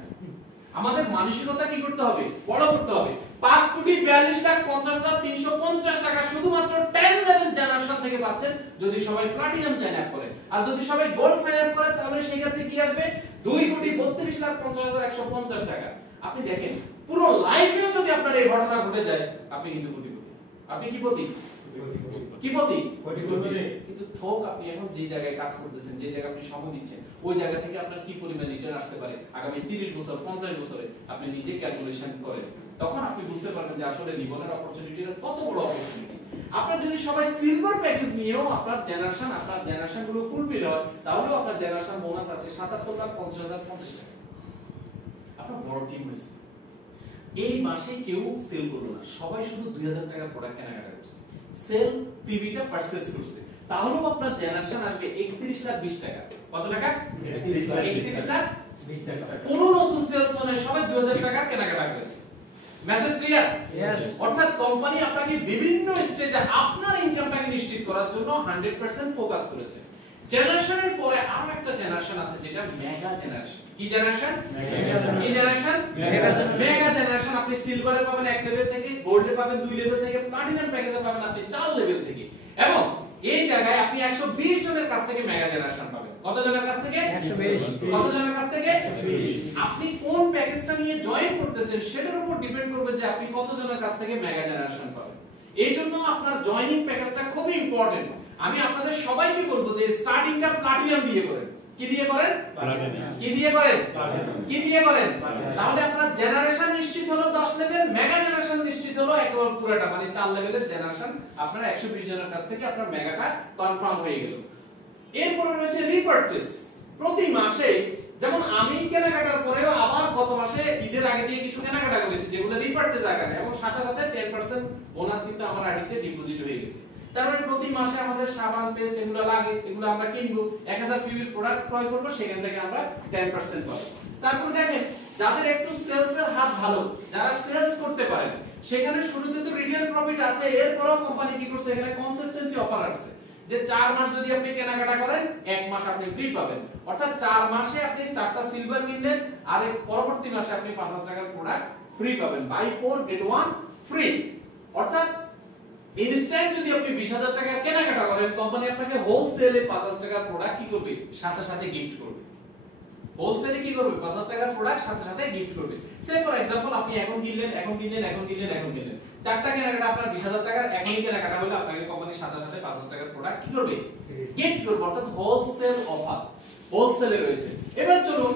আমাদের মানসিকতা কি করতে হবে, বড় করতে হবে। 5,42,50,350 টাকা শুধুমাত্র 10 লেভেল জেনারেশন থেকে পাচ্ছেন যদি সবাই প্লাটিনাম সাইন আপ করে। আর যদি সবাই গোল্ড সাইন আপ করে তাহলে সেই ক্ষেত্রে কি আসবে, 2,32,50,150 টাকা। আপনি দেখেন পুরো লাইফেও যদি আপনার এই ঘটনা ঘটে যায়, আপনি কিন্তু কোটিপতি। আপনি কি পতি? কোটিপতি। কিন্তু থোক আপনি এখন যে জায়গায় কাজ করতেছেন, যে জায়গায় আপনি সময় দিচ্ছেন, ওই জায়গা থেকে আপনার কি পরিমাণ রিটার্ন আসতে পারে আগামী 30 বছর, 50 বছরে, আপনি নিজে ক্যালকুলেশন করেন। তখন আপনি বুঝতে পারবেন যে আসলে জীবনের অপরচুনিটিটা কত বড় অপরচুনিটি। আপনার যদি সবাই সিলভার প্যাকেজ নিয়েও আপনার জেনারেশন গুলো ফুলফিল হয়, তাহলেও আপনার জেনারেশন বোনাস আছে 77,50,50 টাকা। আপনার বড় টিম হয়েছে। এই মাসে কেউ সেল করলো না, সবাই শুধু 2,000 টাকা প্রোডাক্ট কেনাকাটা করছে, সেল পিভিটা পারচেজ করছে, তাহলেও আপনার জেনারেশন আসবে 31,20,000 টাকা। কত টাকা? 31,20,000 টাকা। কোন নতুন সেলস নয়, সবাই 2,000 টাকা কেনাকাটা করেছে। Message clear? यस। অর্থাৎ কোম্পানি আপনাকে বিভিন্ন স্টেজে আপনার ইনকামটাকে নিশ্চিত করার জন্য 100% ফোকাস করেছে। জেনারেশনের পরে আরো একটা জেনারেশন আছে যেটা মেগা জেনারেশন। কি জেনারেশন? কি জেনারেশন? Mega generation. আপনি সিলভারে পাবেন 1 লেভেল থেকে, গোল্ডে পাবেন 2 লেভেল থেকে, প্লাটিনাম প্যাকেজে পাবেন আপনি 4 লেভেল থেকে, এবং এই জায়গায় আপনি 120 জনের কাছ থেকে মেগা জেনারেশন পাবেন। কত জনের কাছ থেকে? 120। কত জনের কাছ থেকে? 120। আপনি কোন প্যাকেজটা নিয়ে জয়েন করতেছেন সেটার উপর ডিপেন্ড করবে যে আপনি কত জনের কাছ থেকে মেগা জেনারেশন পাবেন। এইজন্য আপনার জয়েনিং প্যাকেজটা খুব ইম্পর্টেন্ট। আমি আপনাদের সবাইকে বলবো যে স্টার্টিংটা প্লাটিনাম দিয়ে করেন। কি দিয়ে করেন? কি দিয়ে করেন? কি দিয়ে করেন? তাহলে আপনার জেনারেশন নিশ্চিত হলো 10 লেভেল, মেগা জেনারেশন নিশ্চিত হলো একেবারে পুরোটা, মানে 4 লেভেলের জেনারেশন আপনার 120 জনের কাছ থেকে আপনার মেগাটা কনফার্ম হয়ে গেল। এরপরে রয়েছে রিপারচেজ। প্রতি মাসে যেমন আমি কেনাকাটার পরেও আবার গত মাসে ঈদের আগে দিয়ে কিছু কেনাকাটা করেছি যেগুলো রিপারচেজ আকারে, এবং সাথে সাথে 10% বোনাস কিন্তু আমার আইডিতে ডিপোজিট হয়ে গেছে। তার মানে প্রতি মাসে আমাদের সাবান পেস্ট এগুলো লাগে, এগুলো আমরা কিনবো, 1000 পিবির প্রোডাক্ট ক্রয় করব, সেখান থেকে আমরা 10% পাবো। তারপর দেখেন যাদের একটু সেলস এর হাত ভালো, যারা সেলস করতে পারেন, সেখানে শুরুতে তো রিটেল প্রফিট আছে, এরপরও কোম্পানি কি করছে এখানে কনসিস্টেন্সি অফার আছে যে 4 মাস যদি আপনি কেনাকাটা করেন 1 মাস আপনি ফ্রি পাবেন, অর্থাৎ 4 মাসে আপনি 4টা সিলভার কিনলেন আর এর পরবর্তী মাসে আপনি 5000 টাকার প্রোডাক্ট ফ্রি পাবেন, বাই 4 গেট 1 ফ্রি। অর্থাৎ ইনস্ট্যান্ট যদি আপনি 20000 টাকা কেনাকাটা করেন, কোম্পানি আপনাকে হোলসেলে 5000 টাকার প্রোডাক্ট কি করবে? সাথে সাথে গিফট করবে। হোলসেলে কি করবে? 5000 টাকার প্রোডাক্ট সাথে সাথে গিফট করবে। সে ফর एग्जांपल আপনি এখন কিনলেন, চারটা কেনাকাটা আপনার 20000 টাকা, এখনই কেনাকাটা হলে আপনাকে কোম্পানি সাথে সাথে 5000 টাকার প্রোডাক্ট কি করবে? গিফট করবে। অর্থাৎ হোলসেল অফার, হোলসেলে রয়েছে। এবার চলুন,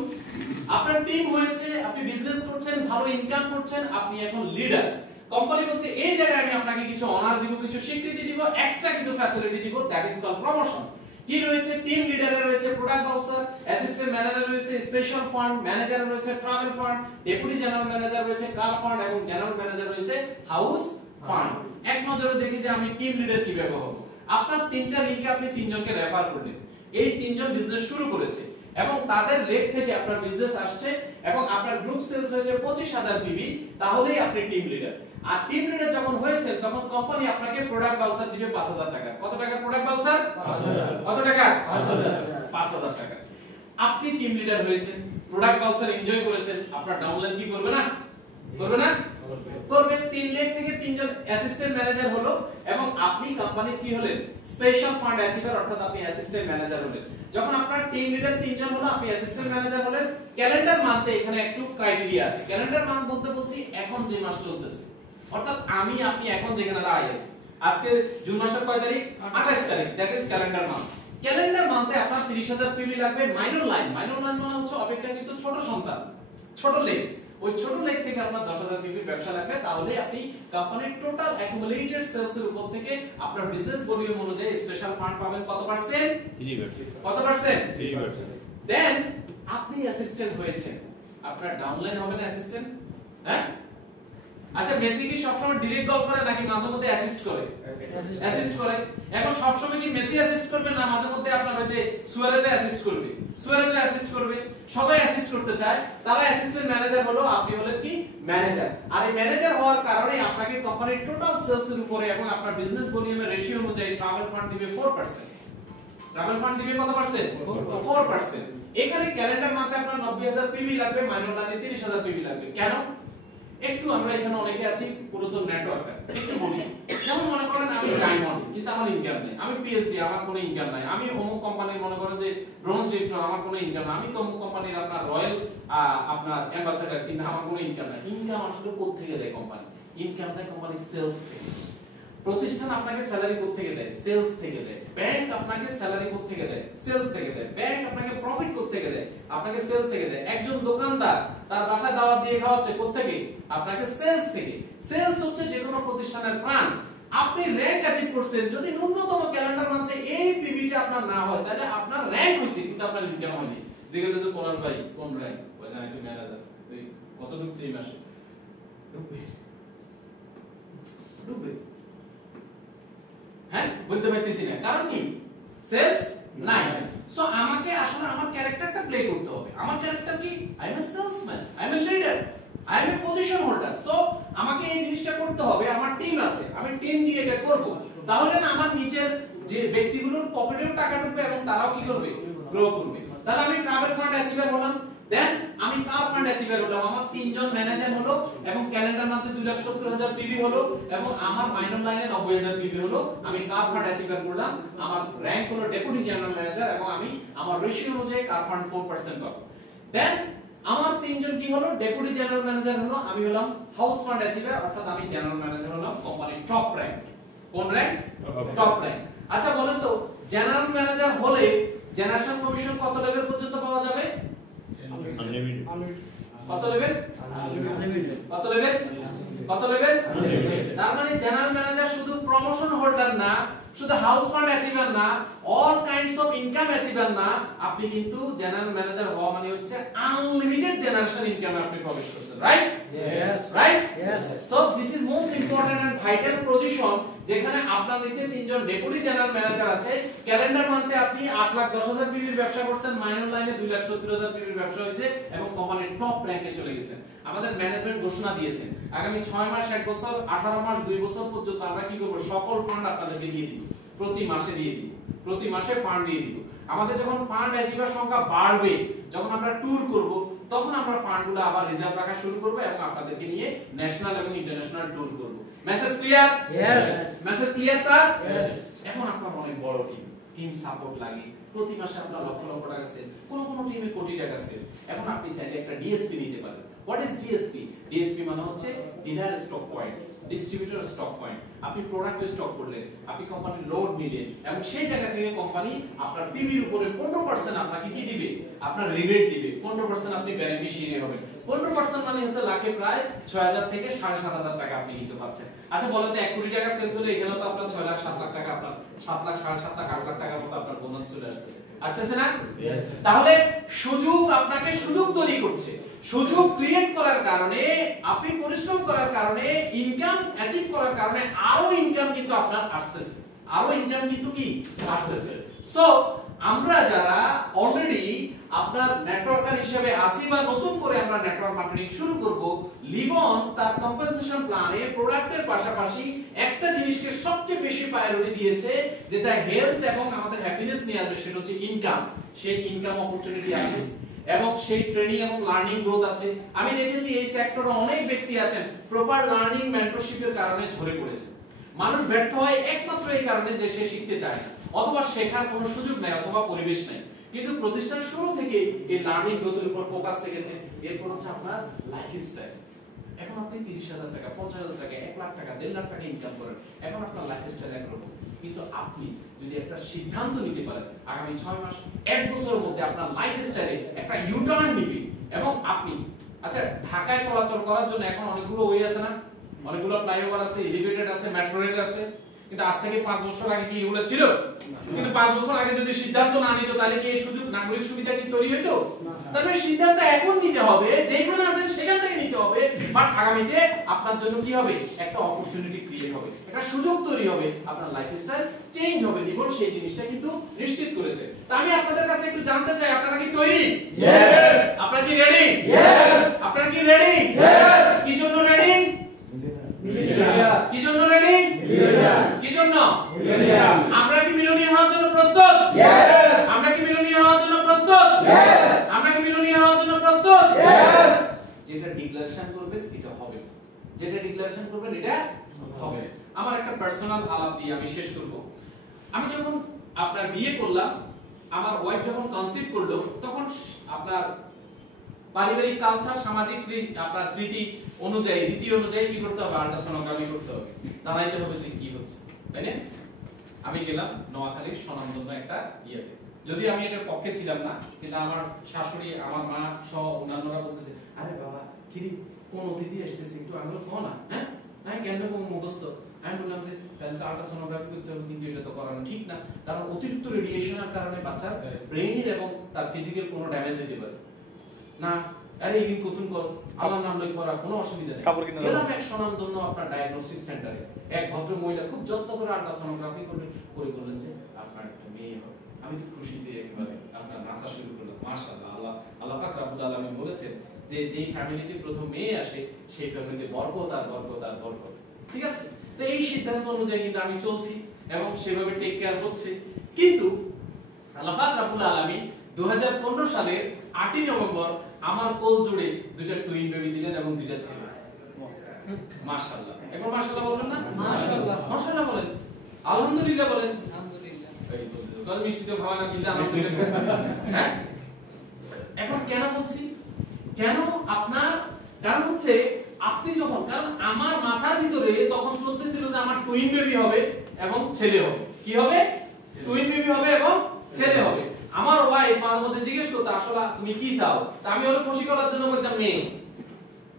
আপনার টিম হয়েছে, আপনি বিজনেস করছেন, ভালো ইনকাম করছেন, আপনি এখন লিডার। কোম্পানি বলছে এই জায়গায় আমি আপনাকে কিছু অনার দিব, কিছু স্বীকৃতি দিব, এক্সট্রা কিছু ফ্যাসিলিটি দিব, দ্যাট ইজ কল্ড প্রমোশন। কি রয়েছে? টিম লিডারে রয়েছে প্রোডাক্ট বাউচার, অ্যাসিস্ট্যান্ট ম্যানেজার রয়েছে স্পেশাল ফান্ড, ম্যানেজার রয়েছে travel fund, deputy general manager রয়েছে কার ফান্ড, এবং জেনারেল ম্যানেজার রয়েছে হাউস ফান্ড। এক নজরে দেখি যে আমি টিম লিডার কিভাবে হব। আপনার তিনটা লিংকে আপনি তিনজনকে রেফার করলেন, এই তিনজন বিজনেস শুরু করেছে এবং তাদের লেগ থেকে আপনার বিজনেস আসছে এবং আপনার গ্রুপ সেলস হয়েছে 25000 পিবি, তাহলেই আপনি টিম লিডার। আর টিম লিডার যখন হয়েছে তখন কোম্পানি আপনাকে প্রোডাক্ট বাউচার দিবে 5000 টাকা। কত টাকার প্রোডাক্ট বাউচার? 5000। কত টাকা? 5000 টাকা। আপনি টিম লিডার হয়েছেন, প্রোডাক্ট বাউচার এনজয় করেছেন, আপনার ডাউনলাইন কি করবে না? করবে না? করবে। 3 লাখ থেকে তিনজন অ্যাসিস্ট্যান্ট ম্যানেজার হলো এবং আপনি কোম্পানির কি হলেন? স্পেশাল ফান্ড অ্যাচিভার, অর্থাৎ আপনি অ্যাসিস্ট্যান্ট ম্যানেজার হলেন। যখন আপনার টিম লিডার তিনজন হলো, আপনি অ্যাসিস্ট্যান্ট ম্যানেজার হলেন। ক্যালেন্ডার মান্থে এখানে একটু ক্রাইটেরিয়া আছে। ক্যালেন্ডার মান্থ বলতে বলছি এখন যে মাস চলতেছে, অর্থাৎ আপনি এখন যেখানে দাঁড়িয়ে আছেন, আজকে জুন মাসের কয় তারিখ? 28 তারিখ, that is calendar month. Calendar মান্থে আপনার 30000 পিবি লাগবে মাইনর লাইন। মাইনর লাইন মানে হচ্ছে অপেক্ষাকৃত ছোট সন্তান, ছোট লেগ। ওই ছোট লেগ থেকে আপনার 10000 পিবি ব্যবসা লাগবে, তাহলে আপনি কোম্পানির টোটাল অ্যাকুমুলেটেড সেলস এর উপর থেকে আপনার বিজনেস ভলিউম অনুযায়ী স্পেশাল ফান্ড পাবেন কত পার্সেন্ট? 3%। কত পার্সেন্ট? 3%। দেন আপনি অ্যাসিস্ট্যান্ট হয়েছেন, আপনার ডাউনলাইন হবে না অ্যাসিস্ট্যান্ট? হ্যাঁ, আচ্ছা মেসি কি সবসময় ডিরেক্ট গোল করে নাকি মাঝে মধ্যে অ্যাসিস্ট করে? অ্যাসিস্ট করে। এখন সবসময় কি মেসি অ্যাসিস্ট করবে না মাঝে মধ্যে আপনার ওই যে সুয়ারেজ অ্যাসিস্ট করবে? সুয়ারেজ অ্যাসিস্ট করবে। সবাই অ্যাসিস্ট করতে চায়, তারা অ্যাসিস্ট্যান্ট ম্যানেজার হলো, আপনি হলেন কি? ম্যানেজার। আর এই ম্যানেজার হওয়ার কারণে আপনাকে কোম্পানির টোটাল সেলস এর উপরে এবং আপনার বিজনেস ভলিউমের রেশিও অনুযায়ী ট্রাভেল ফান্ড দিবে 4%। ট্রাভেল ফান্ড দিবে কত পার্সেন্ট? 4%। এখানে ক্যালেন্ডার মাসে আপনার 90000 পিবি লাগবে, মাইনর লাইনে 30000 পিবি লাগবে। কেন? একটু আমরা এখানে অনেকে আছি পুরাতন নেটওয়ার্কার, একটু বলি। যেমন মনে করেন আমি ডায়মন্ড, কিন্তু আমার ইনকাম নেই, আমি পিএইচডি, আমার কোনো ইনকাম নাই, আমি অমুক কোম্পানির মনে করেন যে ব্রোঞ্জ ডিরেক্টর, আমার কোনো ইনকাম নাই, আমি তো অমুক কোম্পানির আপনার রয়্যাল আপনার অ্যাম্বাসেডর, কিন্তু আমার কোনো ইনকাম নাই। ইনকাম আসলে কোথা থেকে দেয় কোম্পানি? ইনকাম দেয় কোম্পানি সেলস থেকে। প্রতিষ্ঠান আপনাকে স্যালারি কোথা থেকে দেয়? সেলস থেকে দেয়। ব্যাংক আপনাকে স্যালারি কোথা থেকে দেয়? সেলস থেকে দেয়। ব্যাংক আপনাকে প্রফিট কোথা থেকে দেয়? আপনাকে সেলস থেকে দেয়। একজন দোকানদার তার বাসায় দাওয়াত দিয়ে খাওয়াচ্ছে কোথা থেকে? আপনাকে সেলস থেকে। সেলস হচ্ছে যে কোনো প্রতিষ্ঠানের প্রাণ। আপনি র‍্যাঙ্ক অ্যাচিভ করছেন, যদি ন্যূনতম ক্যালেন্ডার মান্থে এই পিবিটি আপনার না হয়, তাহলে আপনার র‍্যাঙ্ক হইছে কিন্তু আপনার ইনকাম হয়নি। যেগুলো যে পলাশ ভাই কোন র‍্যাঙ্ক? ওই জানেন একটু ম্যানেজার, এই কত ঢুকছে এই মাসে? ঢুকবে। হ্যাঁ, বলতে পারতেছি না, কারণ কি? সেলস নাই। সো আমাকে আসলে আমার ক্যারেক্টারটা প্লে করতে হবে। আমার ক্যারেক্টার কি? I M A salesman, I M a leader, I M A position holder. So আমাকে এই জিনিসটা করতে হবে। আমার টিম আছে, আমি টিম দিয়ে এটা করব। তাহলে না আমার নিচের যে ব্যক্তিগুলোর পকেটেও টাকা ঢুকবে এবং তারাও কি করবে? গ্রো করবে। তাহলে আমি ট্রাভেল ফান্ড অ্যাচিভার হলাম, দেন আমি কার ফান্ড অ্যাচিভার হলাম, আমার তিনজন ম্যানেজার হলো এবং ক্যালেন্ডার মান্থে 2,70,000 পিবি হলো এবং আমার মাইনর লাইনে 90,000 পিবি হলো। আমি কার ফান্ড অ্যাচিভার করলাম, আমার র‍্যাঙ্ক হলো ডেপুটি জেনারেল ম্যানেজার এবং আমি আমার রেশিও অনুযায়ী কার ফান্ড 4% পাবো। দেন আমার তিনজন কি হলো? ডেপুটি জেনারেল ম্যানেজার হলো, আমি হলাম হাউস ফান্ড অ্যাচিভার, অর্থাৎ আমি জেনারেল ম্যানেজার হলাম কোম্পানির টপ র‍্যাঙ্ক। কোন র‍্যাঙ্ক? Top rank. আচ্ছা বলেন তো, জেনারেল ম্যানেজার হলে জেনারেশন কমিশন কত লেভেল পর্যন্ত পাওয়া যাবে? কত লেভেল? কত লেভেল? কত লেভেল? তার মানে জেনারেল ম্যানেজার শুধু প্রমোশন হোল্ডার না, শুধু হাউস ফান্ড অ্যাচিভার না, all kinds of income achiever না, আপনি কিন্তু জেনারেল ম্যানেজার হওয়া মানে হচ্ছে আনলিমিটেড জেনারেশন ইনকামে আপনি প্রবেশ করছেন, right? Yes. Right? Yes. So this is most important and vital position, যেখানে আপনার নিচে তিনজন ডেপুটি জেনারেল ম্যানেজার আছে। ক্যালেন্ডার মান্থে আপনি 8,10,000 বিলির ব্যবসা করছেন, মাইনর লাইনে 2,70,000 বিলির ব্যবসা হয়েছে এবং কোম্পানির টপ র‍্যাঙ্কে চলে গেছেন। আমাদের ম্যানেজমেন্ট ঘোষণা দিয়েছে আগামী 6 মাস, 1 বছর, 18 মাস, 2 বছর পর্যন্ত আমরা কি করব? সকল ফান্ড আপনাদেরকে দিয়ে দিব, প্রতি মাসে দিয়ে দিব, প্রতি মাসে ফান্ড দিয়ে দিব। আমাদের যখন ফান্ড অ্যাচিভার সংখ্যা বাড়বে, যখন আমরা ট্যুর করব, তখন আমরা ফান্ডগুলো আবার রিজার্ভ রাখা শুরু করব এবং আপনাদেরকে নিয়ে ন্যাশনাল এবং ইন্টারন্যাশনাল ট্যুর করব। Message clear? Yes. Message clear sir? Yes. এখন আপনার অনেক বড় টিম সাপোর্ট লাগে, প্রতি মাসে আপনার লক্ষ লক্ষ টাকা সেল, কোন কোন টিমে কোটি টাকা সেল। এখন আপনি চাইলে একটা ডিএসপি নিতে পারেন। What is DSP? ডিএসপি মানে হচ্ছে dealer stock point, distributor stock point. আপনি প্রোডাক্ট স্টক করলেন, আপনি কোম্পানির লোড নিলেন এবং সেই জায়গা থেকে কোম্পানি আপনার পিবির উপরে 15% আপনাকে কি দিবে? আপনার রিবেট দিবে। 15% আপনি বেনিফিশিয়ারি হবেন। 15% মানে হচ্ছে লাখে প্রায় 6,000 থেকে 7,500 টাকা আপনি নিতে পারছেন। আচ্ছা বলেন তো 1 কোটি টাকা সেলস হলে এখানে তো আপনার 6 লাখ 7 লাখ টাকা, আপনার 7 লাখ 7.5 লাখ 8 লাখ টাকার মতো আপনার বোনাস চলে আসতেছে। আসতেছে না? তাহলে সুযোগ আপনাকে সুযোগ তৈরি করছে। সুযোগ ক্রিয়েট করার কারণে, আপনি পরিশ্রম করার কারণে, ইনকাম অ্যাচিভ করার কারণে আরো ইনকাম কিন্তু আপনার আসতেছে, আরো ইনকাম কিন্তু কি আসতেছে। সো আমরা যারা অলরেডি আপনার নেটওয়ার্কার হিসেবে আছি বা নতুন করে আমরা নেটওয়ার্ক মার্কেটিং শুরু করব, লিবন তার কম্পেনসেশন প্ল্যানে প্রোডাক্টের পাশাপাশি একটা জিনিসকে সবচেয়ে বেশি প্রায়োরিটি দিয়েছে, যেটা হেলথ এবং আমাদের হ্যাপিনেস নিয়ে আসবে, সেটা হচ্ছে ইনকাম। সেই ইনকাম অপরচুনিটি আছে এবং সেই ট্রেনিং এবং লার্নিং গ্রোথ আছে। আমি দেখেছি এই সেক্টরে অনেক ব্যক্তি আছেন প্রপার লার্নিং মেন্টরশিপের কারণে ঝরে পড়েছে। মানুষ ব্যর্থ হয় একমাত্র এই কারণে যে সে শিখতে চায় না, অথবা শেখার কোনো সুযোগ নাই, অথবা পরিবেশ নাই। কিন্তু প্রতিষ্ঠান শুরু থেকে এই লার্নিং গ্রোথের উপর ফোকাস রেখেছে। এরপর হচ্ছে আপনার লাইফস্টাইল। এখন আপনি 30,000 টাকা, 50,000 টাকা, 1 লাখ টাকা, 1.5 লাখ টাকা ইনকাম করেন, এখন আপনার লাইফস্টাইল একরকম। কিন্তু আপনি যদি একটা সিদ্ধান্ত নিতে পারেন আগামী 6 মাস, 1 বছরের মধ্যে আপনার লাইফস্টাইলে একটা ইউটার্ন নিবে এবং আপনি, আচ্ছা ঢাকায় চলাচল করার জন্য এখন অনেকগুলো ওয়ে আছে না, অনেকগুলো ফ্লাইওভার আছে, এলিভেটেড আছে, মেট্রো রেল আছে, কিন্তু আজ থেকে 5 বছর আগে কি এগুলো ছিল? কিন্তু 5 বছর আগে যদি সিদ্ধান্ত না নিত তাহলে কি এই সুযোগ, নাগরিক সুবিধা কি তৈরি হতো? তাহলে সিদ্ধান্ত এখন নিতে হবে, যেখানে আছেন সেখান থেকে নিতে হবে, বাট আগামীতে আপনার জন্য কি হবে? একটা অপরচুনিটি ক্রিয়েট হবে, একটা সুযোগ তৈরি হবে, আপনার লাইফস্টাইল চেঞ্জ হবে। জীবন সেই জিনিসটা কিন্তু নিশ্চিত করেছে। তা আমি আপনাদের কাছে একটু জানতে চাই, আপনারা কি তৈরি? Yes. আপনারা কি রেডি? Yes. আপনারা কি রেডি? Yes. কি জন্য রেডি? কি জন্য রেডি? কি জন্য? আমরা কি মিলিয়নিয়ার হওয়ার জন্য প্রস্তুত? Yes. আমরা কি মিলিয়নিয়ার হওয়ার জন্য প্রস্তুত? Yes. আমরা কি মিলিয়নিয়ার হওয়ার জন্য প্রস্তুত? Yes. যেটা ডিক্লারেশন করবেন এটা হবে, যেটা ডিক্লারেশন করবেন এটা হবে। আমার একটা পার্সোনাল আলাপ দিয়ে আমি শেষ করব। আমি যখন আপনার বিয়ে করলাম, আমার ওয়াইফ যখন কনসিভ করলো, তখন আপনার পারিবারিক কালচার, সামাজিক আপনার রীতি অনুযায়ী, রীতি অনুযায়ী কি করতে হবে? আল্ট্রাসোনোগ্রাফি করতে হবে, জানাইতে হবে যে কি হচ্ছে, তাই না? আমি গেলাম নোয়াখালীর স্বনামধন্য একটা ইয়েতে, যদি আমি এটার পক্ষে ছিলাম না, কিন্তু আমার শাশুড়ি, আমার মা সহ অন্যান্যরা বলতেছে, আরে বাবা কিরি কোন অতিথি আসতেছে, একটু আগে কো না, হ্যাঁ হ্যাঁ কেন মুখস্থ। আমি বললাম যে তাহলে তো আল্ট্রাসোনোগ্রাফি করতে হবে, কিন্তু এটা তো করানো ঠিক না, কারণ অতিরিক্ত রেডিয়েশনের কারণে বাচ্চার ব্রেইনের এবং তার ফিজিক্যাল কোনো ড্যামেজ হতে পারে না। আরে এই কতুন কস আমার নাম লই করা কোনো অসুবিধা নেই। গেলাম এক স্বনামধন্য আপনার ডায়াগনস্টিক সেন্টারে, এক ভদ্র মহিলা খুব যত্ন করে আল্ট্রাসোনোগ্রাফি করে বললেন যে আপনার একটা মেয়ে হবে। আমি তো খুশিতে একেবারে আপনার নাচা শুরু করলাম। মাশাআল্লাহ, আল্লাহ পাক রব্বুল আলামিন বলেছেন যে যেই ফ্যামিলিতে প্রথম মেয়ে আসে সেই ফ্যামিলিতে বরকত আর বরকত আর বরকত। ঠিক আছে? তো এই সিদ্ধান্ত অনুযায়ী কিন্তু আমি চলছি এবং সেভাবে টেক কেয়ার হচ্ছে। কিন্তু আল্লাহ পাক রব্বুল আলামিন 2015 সালের 8ই নভেম্বর আমার কোল জুড়ে দুইটা টুইন বেবি দিলেন এবং দুইটা ছেলে। মাশাআল্লাহ। এখন মাশাআল্লাহ বলবেন না? মাশাআল্লাহ। মাশাআল্লাহ বলেন, আলহামদুলিল্লাহ বলেন। আলহামদুলিল্লাহ। এই বলতে কাল মিষ্টিতে খাওয়া না কিন্তু আলহামদুলিল্লাহ। হ্যাঁ? এখন কেন বলছি? কেন আপনার কারণ হচ্ছে আপনি যখন, কারণ আমার মাথার ভিতরে তখন চলতেছিল যে আমার টুইন বেবি হবে এবং ছেলে হবে। কি হবে? টুইন বেবি হবে এবং ছেলে হবে। আমার ওয়াইফ মাঝে মধ্যে জিজ্ঞেস করতে আসলে তুমি কি চাও, তা আমি ওর খুশি করার জন্য বলতাম মেয়ে,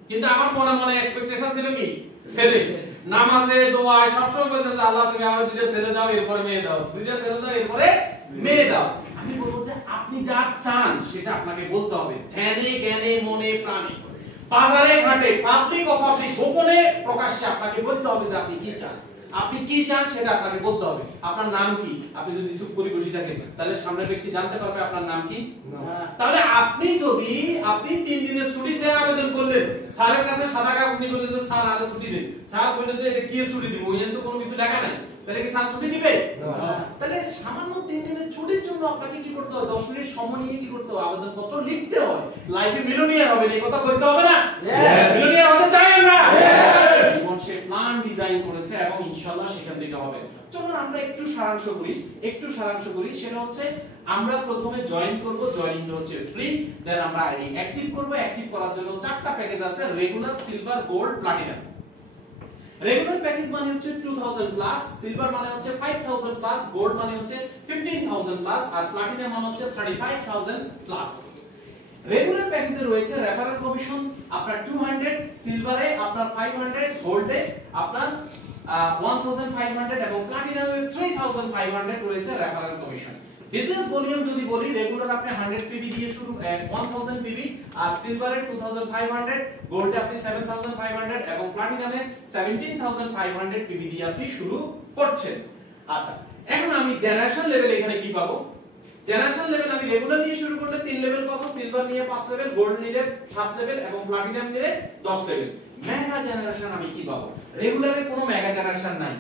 কিন্তু আমার মনে মনে এক্সপেকটেশন ছিল কি ছেলে। নামাজে দোয়ায় সবসময় বলতেন যে আল্লাহ তুমি আমার দুইটা ছেলে দাও এরপরে মেয়ে দাও, দুইটা ছেলে দাও এরপরে মেয়ে দাও। আমি বলবো যে আপনি যা চান সেটা আপনাকে বলতে হবে ধ্যানে জ্ঞানে মনে প্রাণে, বাজারে ঘাটে পাবলিক অপাবলিক গোপনে প্রকাশ্যে আপনাকে বলতে হবে যে আপনি কি চান। আপনি কি চান সেটা আপনাকে বলতে হবে। আপনার নাম কি? আপনি যদি চুপ করে বসে থাকেন তাহলে সামনের ব্যক্তি জানতে পারবে আপনার নাম কি? তাহলে আপনি 3 দিনের ছুটি চেয়ে আবেদন করলেন, স্যারের কাছে সাদা কাগজ নিয়ে বললেন যে স্যার আরে ছুটি দিন, স্যার বললেন যে এটা কি ছুটি দিব, এর তো কোনো কিছু লেখা নাই, তাহলে কি স্যার ছুটি দিবে? তাহলে সামান্য 3 দিনের ছুটির জন্য আপনাকে কি করতে হবে? 10 মিনিট সময় নিয়ে কি করতে হবে? আবেদনপত্র লিখতে হবে। লাইফে মিলিয়নিয়ার হবে, এই কথা বলতে হবে না? মিলিয়নিয়ার হতে চাই আমরা। জীবন সে প্ল্যান ডিজাইন করেছে এবং ইনশাআল্লাহ সেখান থেকে হবে। চলুন আমরা একটু সারাংশ করি। সেটা হচ্ছে আমরা প্রথমে জয়েন করব, জয়েনিংটা হচ্ছে ফ্রি, দেন আমরা আইডি অ্যাক্টিভ করব। অ্যাক্টিভ করার জন্য 4টা প্যাকেজ আছে, regular, silver, gold, platinum. Regular package মানে হচ্ছে 2000 প্লাস, সিলভার মানে হচ্ছে 5000 প্লাস, গোল্ড মানে হচ্ছে 15000 প্লাস, আর প্লাটিনাম মানে হচ্ছে 35000 প্লাস। রেগুলার প্যাকেজে রয়েছে রেফারেল কমিশন আপনার 200, সিলভারে আপনার 500, গোল্ডে আপনার 1500 এবং প্লাটিনামে 3500 রয়েছে রেফারেল কমিশন। বিজনেস ভলিউম যদি বলি, রেগুলার আপনি 100 পিবি দিয়ে শুরু 1000 পিবি, আর সিলভারে 2500, গোল্ডে আপনি 7500 এবং প্লাটিনামে 17500 পিবি দিয়ে আপনি শুরু করছেন। আচ্ছা, এখন আমি জেনারেশন লেভেল এখানে কি পাবো? জেনারেশন লেভেল আমি রেগুলার নিয়ে শুরু করলে 3 লেভেল পাবো, সিলভার নিয়ে 5 লেভেল, গোল্ড নিলে 7 লেভেল এবং প্লাটিনাম নিলে 10 লেভেল। মেগা জেনারেশন আমি কি পাবো? রেগুলারে কোনো মেগা জেনারেশন নাই।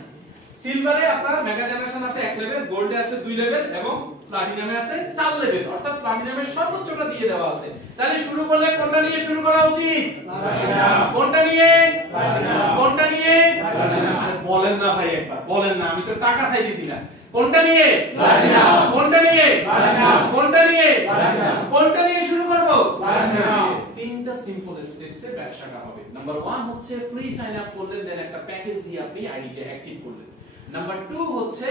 সিলভারে আপনার মেগা জেনারেশন আছে 1 লেভেল, গোল্ডে আছে 2 লেভেল এবং প্লাটিনামে আছে 4 লেভেল, অর্থাৎ প্লাটিনামের সর্বোচ্চটা দিয়ে দেওয়া আছে। তাহলে শুরু করলে কোনটা নিয়ে শুরু করা উচিত? প্লাটিনাম। কোনটা নিয়ে? প্লাটিনাম। কোনটা নিয়ে? প্লাটিনাম। আরে বলেন না ভাই, একবার বলেন না, আমি তো টাকা চাইতেছি না। কোনটা নিয়ে? প্লাটিনাম। কোনটা নিয়ে? প্লাটিনাম। কোনটা নিয়ে? প্লাটিনাম। কোনটা নিয়ে শুরু করব? প্লাটিনাম। 3টা সিম্পল স্টেপসে ব্যবসাটা হবে। নাম্বার 1 হচ্ছে ফ্রি সাইন আপ করলেন, দেন একটা প্যাকেজ দিয়ে আপনি আইডিটা অ্যাক্টিভ করলেন। নাম্বার 2 হচ্ছে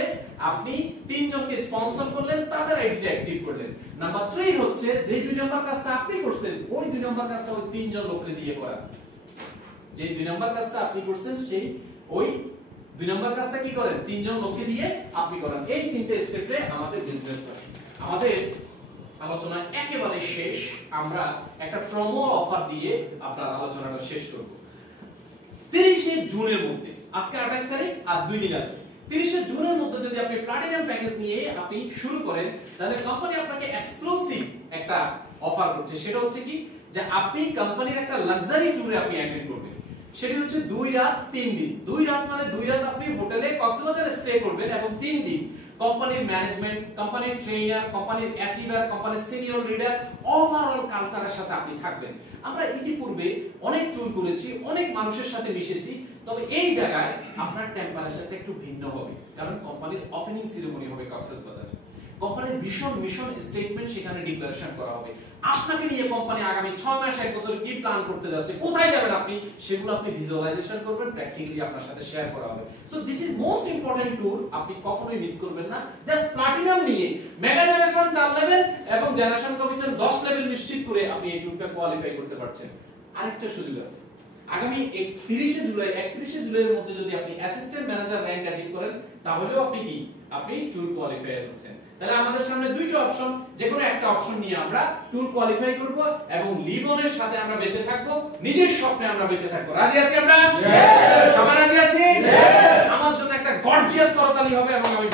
আপনি 3 জনকে স্পন্সর করলেন, তাদের আইডিটা অ্যাক্টিভ করলেন। নাম্বার 3 হচ্ছে যে 2 নম্বর কাজটা আপনি করছেন, ওই 2 নম্বর কাজটা ওই 3 জন লোককে দিয়ে করান। যে 2 নম্বর কাজটা আপনি করছেন সেই ওই 2 নম্বর কাজটা কি করেন? 3 জন লোককে দিয়ে আপনি করান। এই 3টে স্টেপে আমাদের বিজনেস হয়। আমাদের আলোচনা একেবারে শেষ, আমরা একটা প্রোমো অফার দিয়ে আপনার আলোচনাটা শেষ করব। 30 জুনের মধ্যে, আজকে 28 তারিখ আর 2 দিন আছে, 30 জুনের মধ্যে যদি আপনি প্লাটিনাম প্যাকেজ নিয়ে আপনি শুরু করেন, তাহলে কোম্পানি আপনাকে এক্সক্লুসিভ একটা অফার করছে। সেটা হচ্ছে কি, যে আপনি কোম্পানির একটা লাক্সারি ট্যুরে আপনি অ্যাটেন্ড করবেন। সেটা হচ্ছে 2 রাত 3 দিন। 2 রাত মানে 2 রাত আপনি হোটেলে কক্সবাজারে স্টে করবেন এবং 3 দিন কোম্পানির ম্যানেজমেন্ট, কোম্পানির ট্রেনার, কোম্পানির অ্যাচিভার, কোম্পানির সিনিয়র লিডার, ওভারঅল কালচারের সাথে আপনি থাকবেন। আমরা ইতিপূর্বে অনেক ট্যুর করেছি, অনেক মানুষের সাথে মিশেছি, তবে এই জায়গায় আপনার টেম্পারেচারটা একটু ভিন্ন হবে, কারণ কোম্পানির ওপেনিং সেরেমনি হবে কক্সবাজারে। কোম্পানির মিশন স্টেটমেন্ট সেখানে ডিক্লারেশন করা হবে। আপনাকে নিয়ে কোম্পানি আগামী 6 মাস 1 বছর কি প্ল্যান করতে যাচ্ছে, কোথায় যাবেন আপনি, সেগুলো আপনি ভিজুয়ালাইজেশন করবেন, প্র্যাকটিক্যালি আপনার সাথে শেয়ার করা হবে। So this is most important tour, আপনি কখনোই মিস করবেন না। জাস্ট প্লাটিনাম নিয়ে মেগা জেনারেশন 4 লেভেল এবং জেনারেশন কমিশন 10 লেভেল নিশ্চিত করে আপনি এই ট্যুরটা কোয়ালিফাই করতে পারছেন। আরেকটা সুযোগ আছে, আগামী 31 জুলাইয়ের মধ্যে যদি আপনি অ্যাসিস্ট্যান্ট ম্যানেজার র‍্যাঙ্ক অ্যাচিভ করেন, তাহলেও আপনি কি আপনি ট্যুর কোয়ালিফায়ার হচ্ছেন। তাহলে আমাদের সামনে 2টা অপশন, যে কোনো একটা অপশন নিয়ে আমরা ট্যুর কোয়ালিফাই করব এবং লিভ অনের সাথে আমরা বেঁচে থাকব, নিজের স্বপ্নে আমরা বেঁচে থাকব। রাজি আছি আমরা? সবাই রাজি আছি? আমার জন্য একটা গর্জিয়াস করতালি হবে এবং আমি